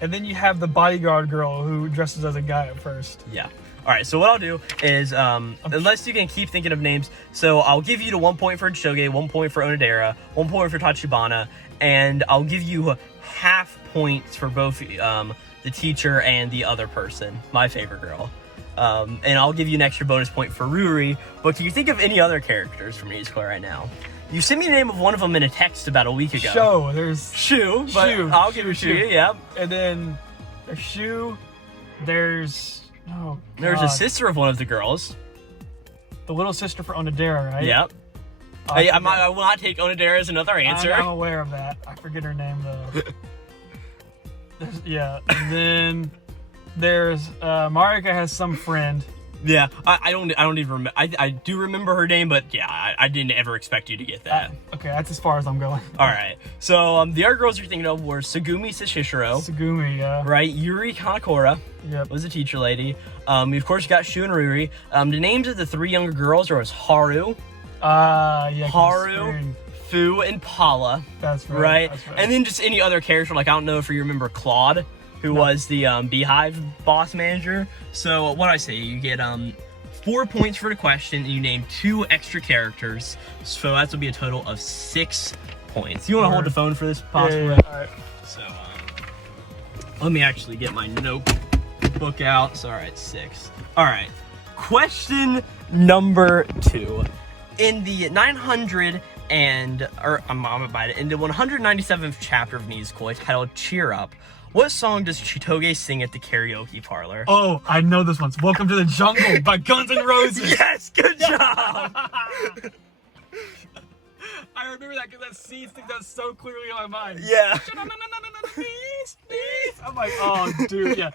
And then you have the bodyguard girl who dresses as a guy at first. Yeah. All right, so what I'll do is, unless you can keep thinking of names, so I'll give you the 1 point for Shoge, 1 point for Onodera, 1 point for Tachibana, and I'll give you half points for both the teacher and the other person, my favorite girl. And I'll give you an extra bonus point for Ruri. But can you think of any other characters from Nisekoi right now? You sent me the name of one of them in a text about a week ago. There's Shu, but I'll give it to you, yeah. And then there's Shu, there's there's a sister of one of the girls. The little sister for Onodera, right? Yep. I will not take Onodera as another answer. I'm aware of that. I forget her name though. Yeah, and then there's Marika has some friend. Yeah, I don't even remember. I do remember her name, but yeah, I didn't ever expect you to get that. Okay, that's as far as I'm going. All right. So the other girls you're thinking of were Sugumi Sashishiro. Sugumi, yeah. Right. Yuri Kanakura. Yep. Was a teacher lady. Of course, you got Shu and Ruri. The names of the 3 younger girls are Haru. Yeah. Haru, Fu, and Paula. That's right. Right. That's right. And then just any other character, like I don't know if you remember Claude, who was the Beehive boss manager. So what I say, you get 4 points for the question, and you name 2 extra characters. So that will be a total of 6 points. You want to hold the phone for this, possibly? Yeah. All right. So let me actually get my notebook out. So all right, 6. All right. Question number 2. In the in the 197th chapter of Nisekoi, titled "Cheer Up," what song does Chitoge sing at the karaoke parlor? Oh, I know this one. Welcome to the Jungle by Guns N' Roses. Yes, good job. I remember that because that scene sticks out so clearly in my mind. Yeah. I'm like, oh, dude, yeah.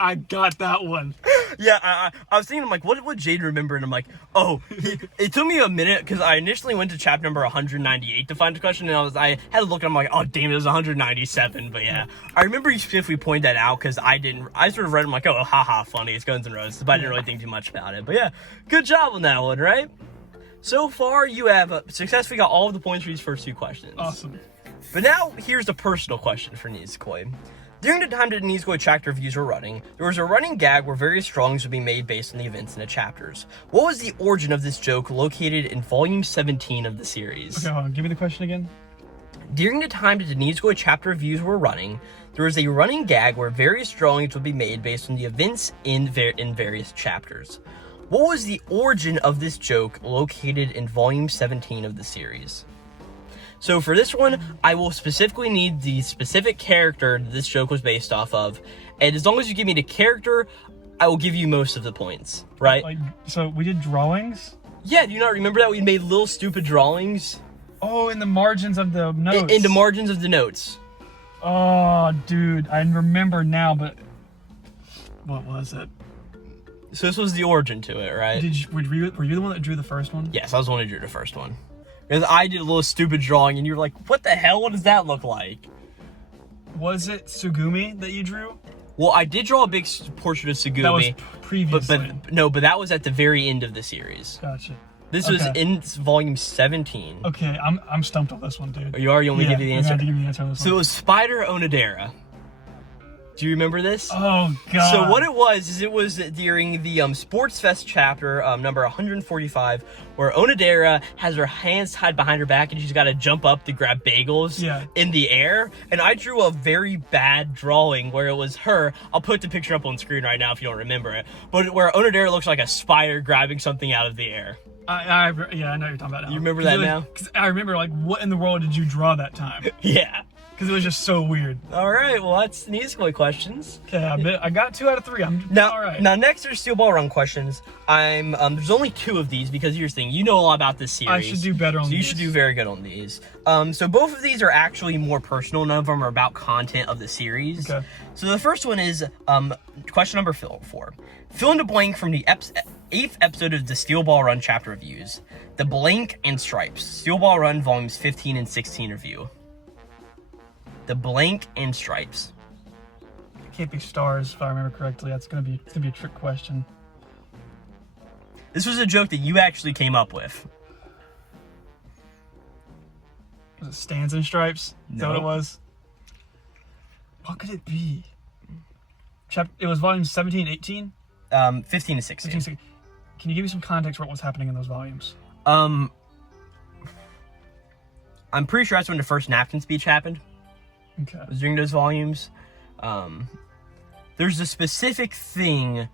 I got that one. Yeah, I was thinking, I'm like, what would Jaden remember? And I'm like, oh, it took me a minute because I initially went to chapter number 198 to find the question, and I had to look, and I'm like, oh, damn, it was 197. But yeah, I remember you specifically pointed that out because I sort of read it, I'm like, oh, haha, funny, it's Guns N' Roses, but I didn't really think too much about it. But yeah, good job on that one, right? So far, you have successfully got all of the points for these first 2 questions. Awesome. But now, here's the personal question for Nisekoi. During the time that the Nisekoi chapter reviews were running, there was a running gag where various drawings would be made based on the events in the chapters. What was the origin of this joke located in volume 17 of the series? Okay, hold on. Give me the question again. During the time that the Nisekoi chapter reviews were running, there was a running gag where various drawings would be made based on the events in various chapters. What was the origin of this joke located in volume 17 of the series? So for this one, I will specifically need the specific character that this joke was based off of, and as long as you give me the character, I will give you most of the points, right? Like, so we did drawings? Yeah, do you not remember that? We made little stupid drawings. Oh, in the margins of the notes. In the margins of the notes. Oh, dude, I remember now, but what was it? So this was the origin to it, right? Were you the one that drew the first one? Yes, I was the one who drew the first one. Because I did a little stupid drawing, and you were like, what the hell? What does that look like? Was it Sugumi that you drew? Well, I did draw a big portrait of Sugumi. That was previously. But that was at the very end of the series. Gotcha. This was in volume 17. Okay, I'm stumped on this one, dude. You already want me to give you the answer? To give you the answer on this so one. it was Spider Onodera. Do you remember this? Oh, God. So what it was during the Sports Fest chapter, number 145, where Onodera has her hands tied behind her back and she's got to jump up to grab bagels in the air. And I drew a very bad drawing where it was her. I'll put the picture up on screen right now if you don't remember it. But where Onodera looks like a spider grabbing something out of the air. I know what you're talking about now. You remember that now? Because I remember, like, what in the world did you draw that time? Yeah. Because it was just so weird. All right, well, that's Nisekoi questions. Okay, I got 2 out of 3. I'm all right. Now, next there's Steel Ball Run questions. There's only 2 of these because here's the thing. You know a lot about this series. I should do better on these. So you should do very good on these. So both of these are actually more personal. None of them are about content of the series. Okay. So the first one is question number 4. Fill in the blank from the 8th episode of the Steel Ball Run chapter reviews. The Blank and Stripes. Steel Ball Run volumes 15 and 16 review. The Blank and Stripes. It can't be stars, if I remember correctly. It's gonna be a trick question. This was a joke that you actually came up with. Was it Stands and Stripes? Is that what it was? What could it be? It was volumes 17, 18? 15 to 16. Can you give me some context for what was happening in those volumes? I'm pretty sure that's when the first napkin speech happened. Okay. It was during those volumes. There's a specific thing.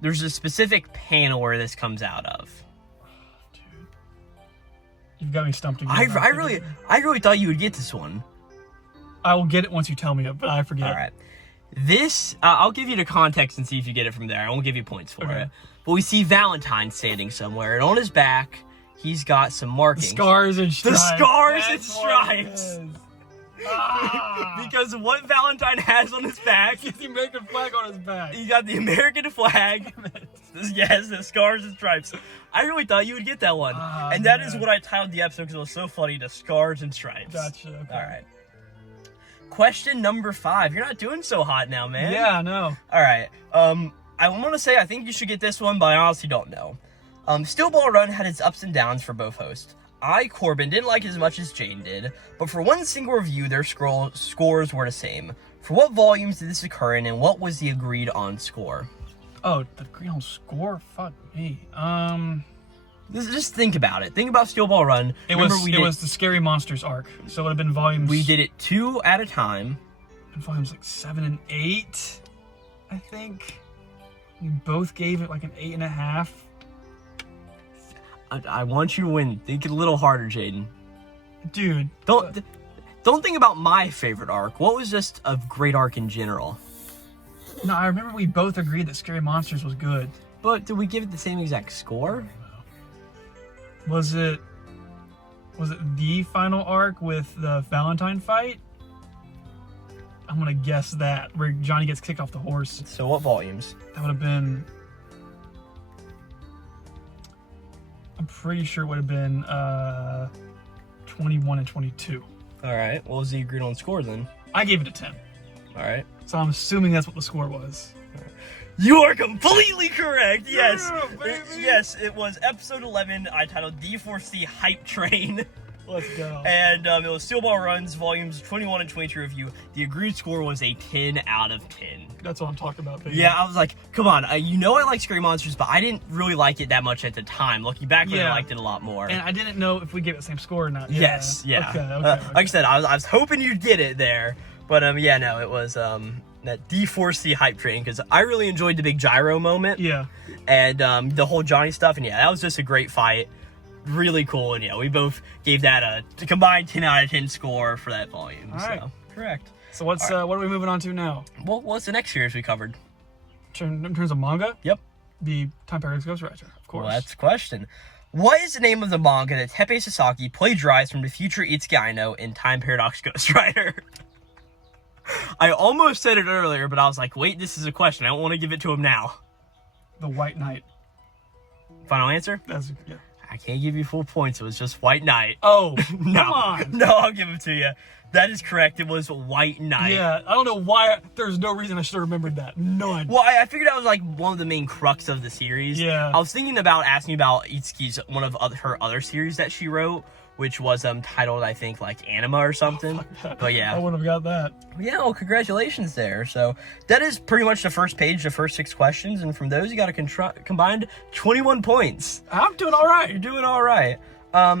There's a specific panel where this comes out of. Dude, you've got me stumped again. I really thought you would get this one. I will get it once you tell me it, but I forget. All right. This, I'll give you the context and see if you get it from there. I won't give you points for it. But we see Valentine standing somewhere, and on his back, he's got some markings. The scars and stripes. The scars and stripes. Because what Valentine has on his back, he has the American flag on his back. He got the American flag. Yes, the scars and stripes. I really thought you would get that one, and that is what I titled the episode because it was so funny. The scars and stripes. Gotcha. Okay. All right. Question number 5. You're not doing so hot now, man. Yeah, I know. All right. I want to say I think you should get this one, but I honestly don't know. Steel Ball Run had its ups and downs for both hosts. Corbin, didn't like it as much as Jaden did, but for one single review, their scores were the same. For what volumes did this occur in, and what was the agreed-on score? Oh, the agreed-on score? Fuck me. Just think about it. Think about Steel Ball Run. It was the Scary Monsters arc, so it would have been volumes. We did it 2 at a time. Volumes like 7 and 8, I think. We both gave it like an 8.5. I want you to win. Think a little harder, Jaden. Dude. Don't think about my favorite arc. What was just a great arc in general? No, I remember we both agreed that Scary Monsters was good. But did we give it the same exact score? Was it the final arc with the Valentine fight? I'm gonna guess that, where Johnny gets kicked off the horse. So what volumes? That would have been... I'm pretty sure it would have been 21 and 22. All right. What was the agreed on score then? I gave it a 10. All right. So I'm assuming that's what the score was. You are completely correct. Yes. Yeah, baby. Yes, it was episode 11. I titled D4C Hype Train. Let's go. And it was Steel Ball Runs, volumes 21 and 22 review. The agreed score was a 10 out of 10. That's what I'm talking about, baby. Yeah, I was like, come on, you know I like Scary Monsters, but I didn't really like it that much at the time. Looking back, when I liked it a lot more. And I didn't know if we gave it the same score or not. Yes, yeah. Okay. Like I said, I was hoping you'd get it there. But yeah, no, it was that D4C hype train, because I really enjoyed the big gyro moment. Yeah. And the whole Johnny stuff, and yeah, that was just a great fight. Really cool, and yeah, we both gave that a combined 10 out of 10 score for that volume. All right. So, correct. So what are we moving on to now? Well, what's the next series we covered? In terms of manga? Yep. The Time Paradox Ghostwriter, of course. Well, that's the question. What is the name of the manga that Teppei Sasaki plagiarized from the future Itsuki Aino in Time Paradox Ghostwriter? I almost said it earlier, but I was like, wait, this is a question. I don't want to give it to him now. The White Knight. Final answer? Yeah. I can't give you full points. It was just White Knight. Oh, no. Come on. No, I'll give it to you. That is correct. It was White Knight. Yeah, I don't know why. There's no reason I should have remembered that. None. Well, I figured that was like one of the main crux of the series. Yeah. I was thinking about asking about Itsuki's one of her other series that she wrote, which was titled, I think, like Anima or something. But yeah. I wouldn't have got that. Yeah, well, congratulations there. So that is pretty much the first page, the first 6 questions, and from those you got a combined 21 points. I'm doing all right. You're doing all right.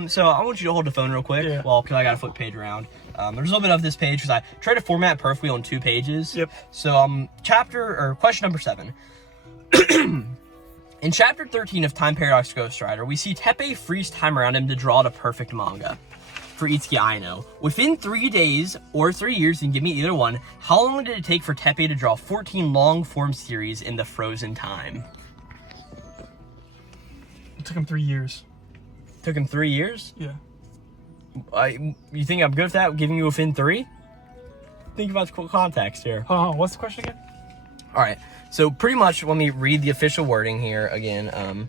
So I want you to hold the phone real quick. Yeah. Well, because I got to flip page around. There's a little bit of this page because I tried to format perfectly on 2 pages. Yep. So question number 7. In chapter 13 of Time Paradox Ghostwriter, we see Teppei freeze time around him to draw the perfect manga for Itsuki Aino. Within 3 days or 3 years, you can give me either one, how long did it take for Teppei to draw 14 long-form series in the frozen time? It took him 3 years. Took him 3 years? Yeah. You think I'm good with that, giving you within 3? Think about the context here. Hold on, what's the question again? All right, so pretty much, let me read the official wording here again.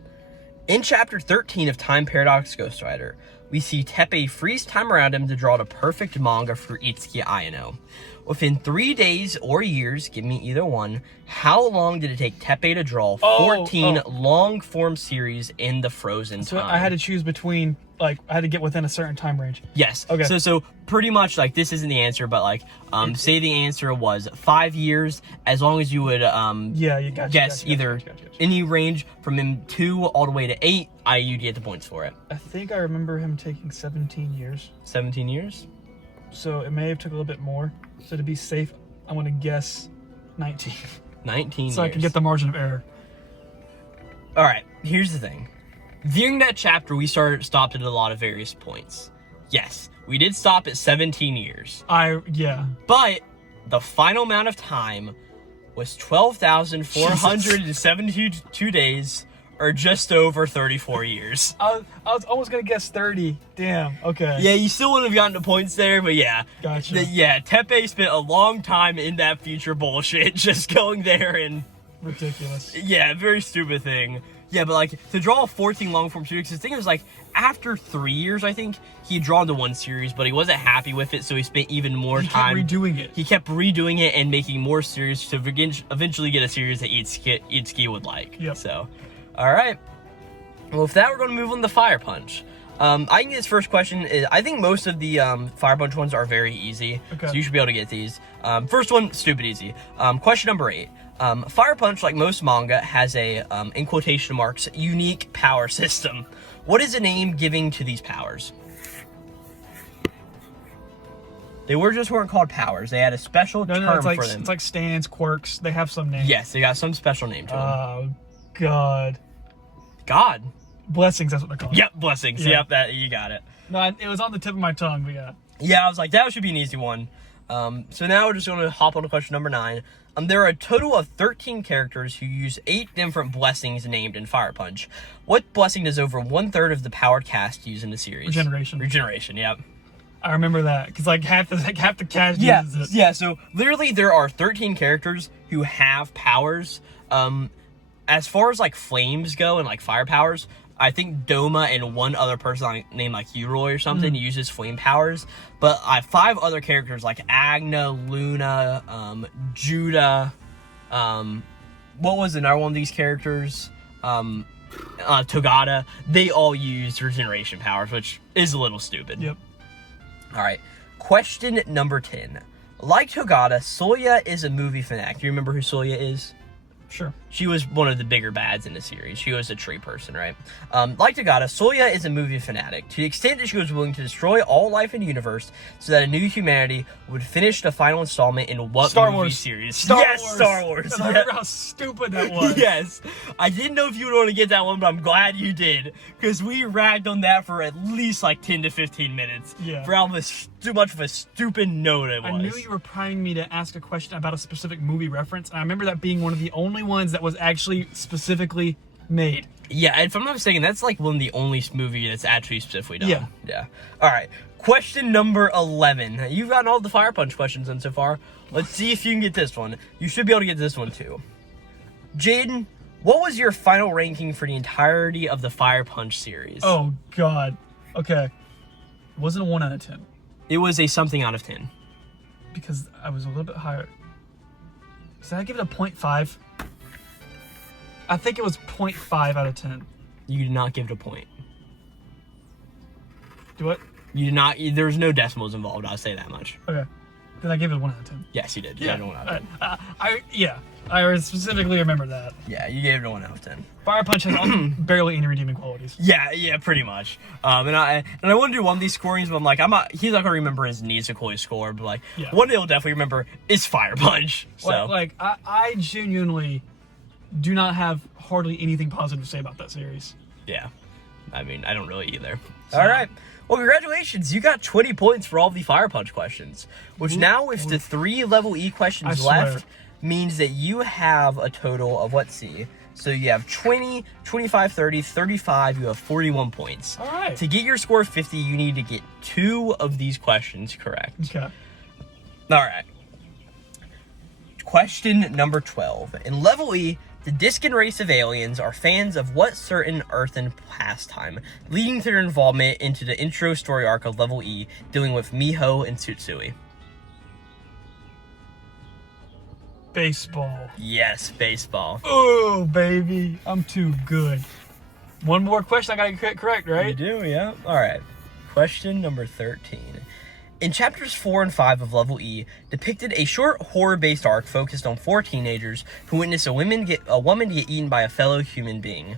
In chapter 13 of Time Paradox Ghostwriter, we see Teppei freeze time around him to draw the perfect manga for Itsuki Aino. Within 3 days or years, give me either one, how long did it take Teppei to draw 14 long-form series in the frozen time? So I had to choose between, I had to get within a certain time range. Yes. Okay. So pretty much, this isn't the answer, but say the answer was 5 years, as long as you would guess either any range from 2 all the way to 8, you'd get the points for it. I think I remember him taking 17 years. 17 years? So it may have took a little bit more. So to be safe, I'm going to guess 19. 19 years. So I can get the margin of error. All right, here's the thing. During that chapter, we stopped at a lot of various points. Yes, we did stop at 17 years. Yeah. But the final amount of time was 12,472 days, or just over 34 years. I was almost going to guess 30. Damn, okay. Yeah, you still wouldn't have gotten the points there, but yeah. Gotcha. Teppei spent a long time in that future bullshit, just going there and... Ridiculous. Yeah, very stupid thing. Yeah, but to draw 14 long-form series, the thing was after 3 years, I think, he had drawn the one series, but he wasn't happy with it, so he spent even more time... He kept redoing it. He kept redoing it and making more series to eventually get a series that Itsuki would like. Yep. So, alright. Well, with that, we're going to move on to Fire Punch. I think this first question is... I think most of the Fire Punch ones are very easy, so you should be able to get these. First one, stupid easy. Question number 8. Fire Punch, like most manga, has a, in quotation marks, unique power system. What is the name giving to these powers? They weren't called powers. They had a special term for them. It's like stands, quirks. They have some name. Yes, they got some special name to them. Oh, God. God? Blessings, that's what they're called. Yep, blessings. Yeah. Yep, that you got it. No, it was on the tip of my tongue, but yeah. Yeah, I was like, that should be an easy one. So now we're just going to hop on to question number 9. There are a total of 13 characters who use 8 different blessings named in Fire Punch. What blessing does over 1/3 of the powered cast use in the series? Regeneration. Regeneration, yep. I remember that, because half the cast uses it. Yeah, so literally there are 13 characters who have powers. As far as flames go and fire powers, I think Doma and one other person named Yuroi or something uses flame powers. But 5 other characters like Agna, Luna, Judah, what was another one of these characters? Togata. They all use regeneration powers, which is a little stupid. Yep. All right. Question number 10. Like Togata, Soya is a movie fanatic. Do you remember who Soya is? Sure. She was one of the bigger bads in the series. She was a tree person, right? Like Togata, Soya is a movie fanatic to the extent that she was willing to destroy all life in the universe so that a new humanity would finish the final installment in what Star movie Wars series? Star Yes, Wars. Star Wars. I remember how stupid that was. Yes. I didn't know if you would want to get that one, but I'm glad you did. Because we ragged on that for at least like 10 to 15 minutes. Yeah. For how too much of a stupid note it was. I knew you were priming me to ask a question about a specific movie reference, and I remember that being one of the only ones that was actually specifically made. Yeah, and if I'm not mistaken, that's like one of the only movie that's actually specifically done. Yeah. Yeah. All right. Question number 11. You've gotten all the Fire Punch questions in so far. Let's see if you can get this one. You should be able to get this one too. Jaden, what was your final ranking for the entirety of the Fire Punch series? Oh, God. Okay. It wasn't a 1 out of 10. It was a something out of 10. Because I was a little bit higher. Did I give it a 0.5? I think it was 0.5 out of 10. You did not give it a point. Do what? You did not. There's no decimals involved. I'll say that much. Okay. Then I gave it a 1 out of 10. Yes, you did. Yeah. You gave it a 1 out of 10. I specifically remember that. Yeah, you gave it a 1 out of 10. Fire Punch has barely any redeeming qualities. Yeah, pretty much. And I want to do one of these scorings, but I'm like, he's not gonna remember his Nisekoi score, but like, one he'll definitely remember is Fire Punch. So I genuinely do not have hardly anything positive to say about that series. Yeah, I mean, I don't really either. So, all right. Well, congratulations. You got 20 points for all the Fire Punch questions, which now with the 3 level E questions left means that you have a total of, let's see. So you have 20, 25, 30, 35, you have 41 points. All right. To get your score of 50, you need to get 2 of these questions correct. Okay. All right. Question number 12. In Level E, the Discan race of aliens are fans of what certain earthen pastime, leading to their involvement into the intro story arc of Level E, dealing with Miho and Tsutsui. Baseball. Yes, baseball. Oh, baby. I'm too good. One more question I gotta get correct, right? You do, yeah. All right. Question number 13. In chapters 4 and 5 of Level E, depicted a short horror-based arc focused on 4 teenagers who witness a woman get eaten by a fellow human being,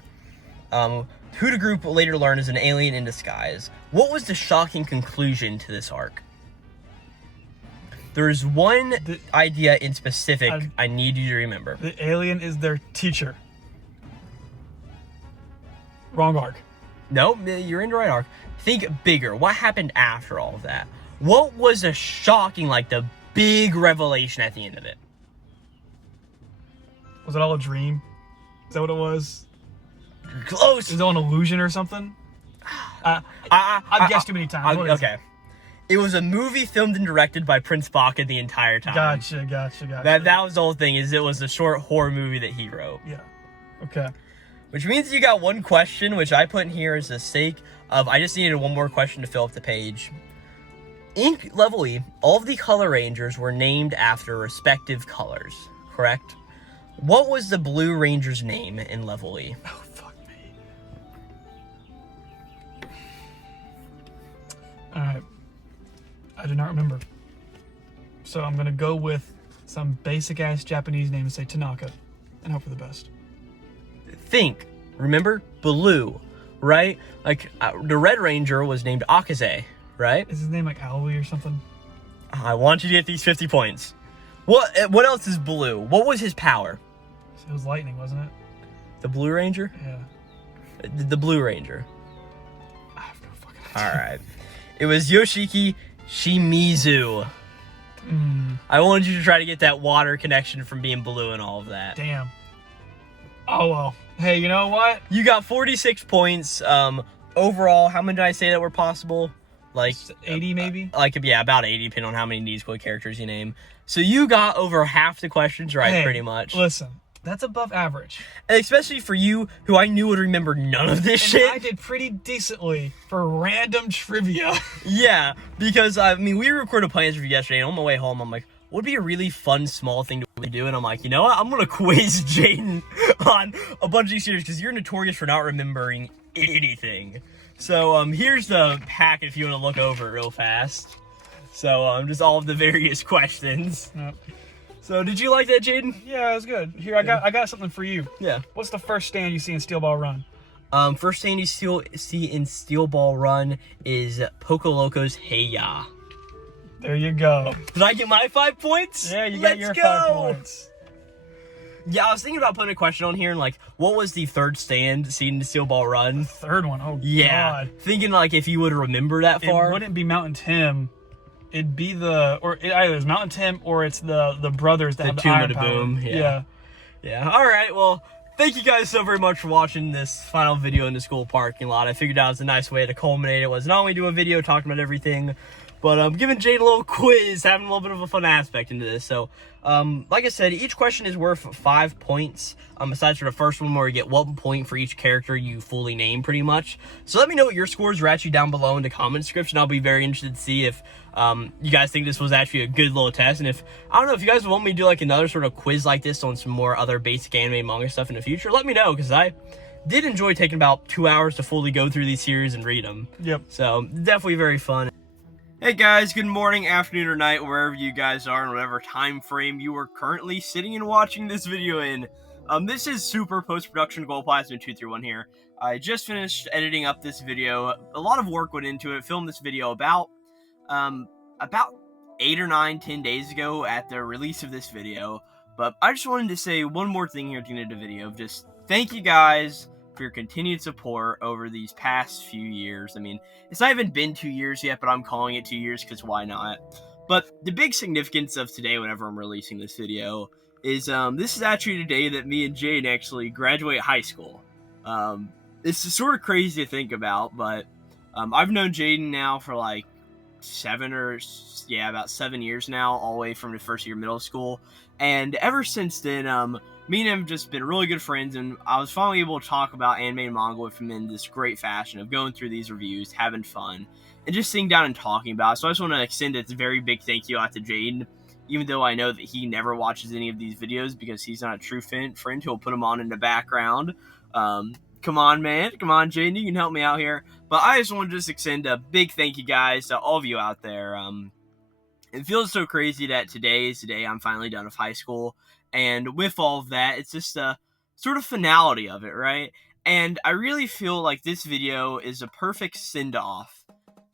who the group later learned is an alien in disguise. What was the shocking conclusion to this arc? There is one idea in specific I need you to remember. The alien is their teacher. Wrong arc. No, you're in the right arc. Think bigger. What happened after all of that? What was the shocking, like the big revelation at the end of it? Was it all a dream? Is that what it was? Close. Is it all an illusion or something? I've guessed too many times. Okay. It was a movie filmed and directed by Prince Baka the entire time. Gotcha. That was the whole thing, is it was a short horror movie that he wrote. Yeah. Okay. Which means you got one question, which I put in here as the sake of, I just needed one more question to fill up the page. In Level E, all of the color rangers were named after respective colors, correct? What was the Blue Ranger's name in Level E? Oh, fuck me. Alright. I do not remember. So I'm gonna go with some basic-ass Japanese name and say Tanaka, and hope for the best. Think. Remember? Blue, right? Like, the Red Ranger was named Akaze, right? Is his name like Aoi or something? I want you to get these 50 points. What else is blue? What was his power? It was lightning, wasn't it? The Blue Ranger? Yeah. The Blue Ranger. I have no fucking idea. Alright. It was Yoshiki Shimizu. I wanted you to try to get that water connection from being blue and all of that. Damn. Oh, well. Hey, you know what? You got 46 points. Overall, how many did I say that were possible? Like 80 maybe? Yeah, about 80, depending on how many Nisekoi characters you name. So you got over half the questions right, pretty much. Listen, that's above average. And especially for you, who I knew would remember none of this shit. I did pretty decently for random trivia. Yeah, because, I mean, we recorded plans for yesterday, and on my way home, I'm like, what would be a really fun, small thing to do? And I'm like, you know what? I'm going to quiz Jaden on a bunch of these series, because you're notorious for not remembering anything. So, here's the pack if you want to look over it real fast. So just all of the various questions. Yep. So did you like that, Jaden? Yeah, it was good. Here, I got something for you. Yeah. What's the first stand you see in Steel Ball Run? First thing you see in Steel Ball Run is Poco Loco's Hey Ya. There you go. Did I get my 5 points? Yeah, you got your 5 points. Yeah, I was thinking about putting a question on here and like, what was the third stand seen in Steel Ball Run? Third one, oh yeah. God. Thinking like if you would remember that far. It wouldn't be Mountain Tim. It'd be either it's Mountain Tim or it's the brothers that have the iron power. Boom. Yeah. All right. Well, thank you guys so very much for watching this final video in the school parking lot. I figured out it's a nice way to culminate it was not only do a video talking about everything, but giving Jaden a little quiz, having a little bit of a fun aspect into this. So, like I said, each question is worth 5 points. Besides for the first one where you get 1 point for each character you fully name, pretty much. So let me know what your scores are actually down below in the comment description. I'll be very interested to see if you guys think this was actually a good little test. And if, I don't know, if you guys want me to do like another sort of quiz like this on some more other basic anime manga stuff in the future, let me know, because I did enjoy taking about 2 hours to fully go through these series and read them. Yep. So definitely very fun. Hey guys, good morning, afternoon, or night, wherever you guys are, in whatever time frame you are currently sitting and watching this video in. This is Super Post-Production Glowplasma231 here. I just finished editing up this video. A lot of work went into it. Filmed this video about 8 or 9, 10 days ago at the release of this video. But I just wanted to say one more thing here at the end of the video. Just thank you guys for your continued support over these past few years. I mean, it's not even been 2 years yet, but I'm calling it 2 years because why not? But the big significance of today, whenever I'm releasing this video, is this is actually the day that me and Jaden actually graduate high school. This is sort of crazy to think about, but I've known Jaden now for like about 7 years now, all the way from the first year of middle school. And ever since then, me and him have just been really good friends, and I was finally able to talk about anime and manga with him in this great fashion of going through these reviews, having fun, and just sitting down and talking about it. So I just want to extend a very big thank you out to Jaden, even though I know that he never watches any of these videos because he's not a true friend who'll put them on in the background. Come on, man. Come on, Jaden. You can help me out here. But I just want to just extend a big thank you, guys, to all of you out there. It feels so crazy that today is the day I'm finally done with high school. And with all of that, it's just a sort of finality of it, right? And I really feel like this video is a perfect send-off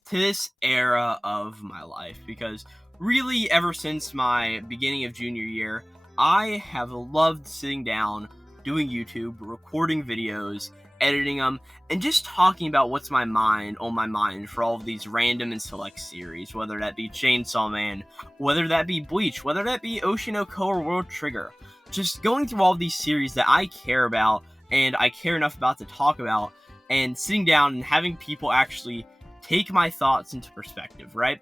to this era of my life. Because really, ever since my beginning of junior year, I have loved sitting down, doing YouTube, recording videos, editing them, and just talking about what's on my mind for all of these random and select series, whether that be Chainsaw Man, whether that be Bleach, whether that be Oshinoko or World Trigger. Just going through all of these series that I care about and I care enough about to talk about, and sitting down and having people actually take my thoughts into perspective, right?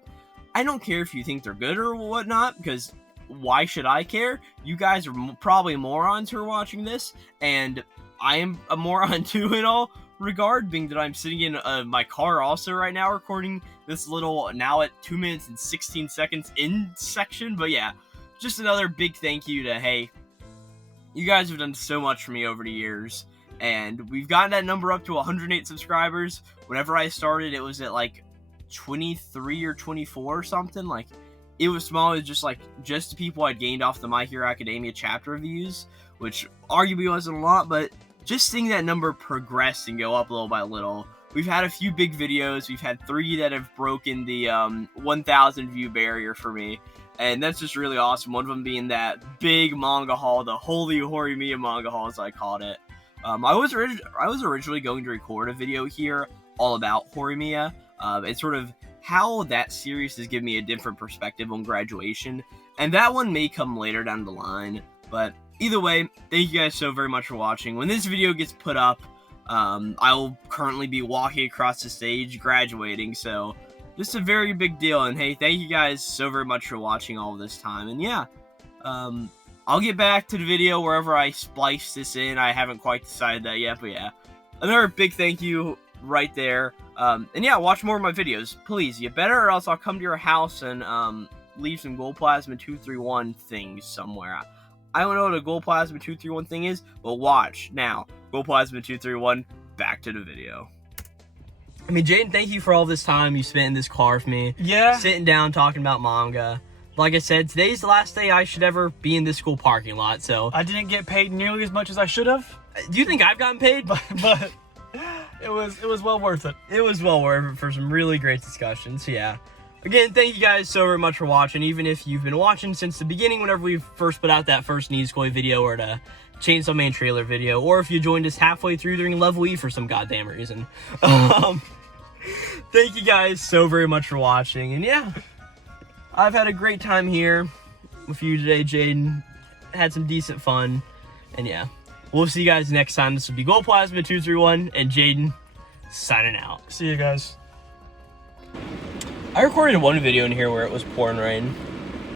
I don't care if you think they're good or whatnot, because why should I care? You guys are probably morons who are watching this, and I am a moron too in all regard, being that I'm sitting in my car also right now recording this little, now at 2 minutes and 16 seconds in section. But yeah, just another big thank you to, hey, you guys have done so much for me over the years, and we've gotten that number up to 108 subscribers. Whenever I started, it was at like 23 or 24 or something. Like, it was small. It was just the people I'd gained off the My Hero Academia chapter reviews, which arguably wasn't a lot, but just seeing that number progress and go up little by little. We've had a few big videos. We've had 3 that have broken the 1,000 view barrier for me, and that's just really awesome. One of them being that big manga haul, the Holy Horimiya manga haul, as I called it. I was originally going to record a video here all about Horimiya. It's sort of how that series has given me a different perspective on graduation, and that one may come later down the line, but either way, thank you guys so very much for watching. When this video gets put up, I'll currently be walking across the stage graduating, so this is a very big deal. And hey, thank you guys so very much for watching all this time. And yeah, I'll get back to the video wherever I splice this in. I haven't quite decided that yet, but yeah, another big thank you right there. And yeah, watch more of my videos, please. You better, or else I'll come to your house and leave some Glowplasma231 things somewhere. I don't know what a Glowplasma231 thing is, but watch now. Glowplasma231, back to the video. I mean, Jaden, thank you for all this time you spent in this car with me. Yeah. Sitting down, talking about manga. Like I said, today's the last day I should ever be in this school parking lot, so... I didn't get paid nearly as much as I should have. Do you think I've gotten paid? But it was well worth it. It was well worth it for some really great discussions, yeah. Again, thank you guys so very much for watching, even if you've been watching since the beginning whenever we first put out that first Nisekoi video or the Chainsaw Man trailer video, or if you joined us halfway through during Level E for some goddamn reason. Thank you guys so very much for watching, and yeah. I've had a great time here with you today, Jaden. Had some decent fun. And yeah, we'll see you guys next time. This will be Glowplasma231 and Jaden signing out. See you guys. I recorded one video in here where it was pouring rain.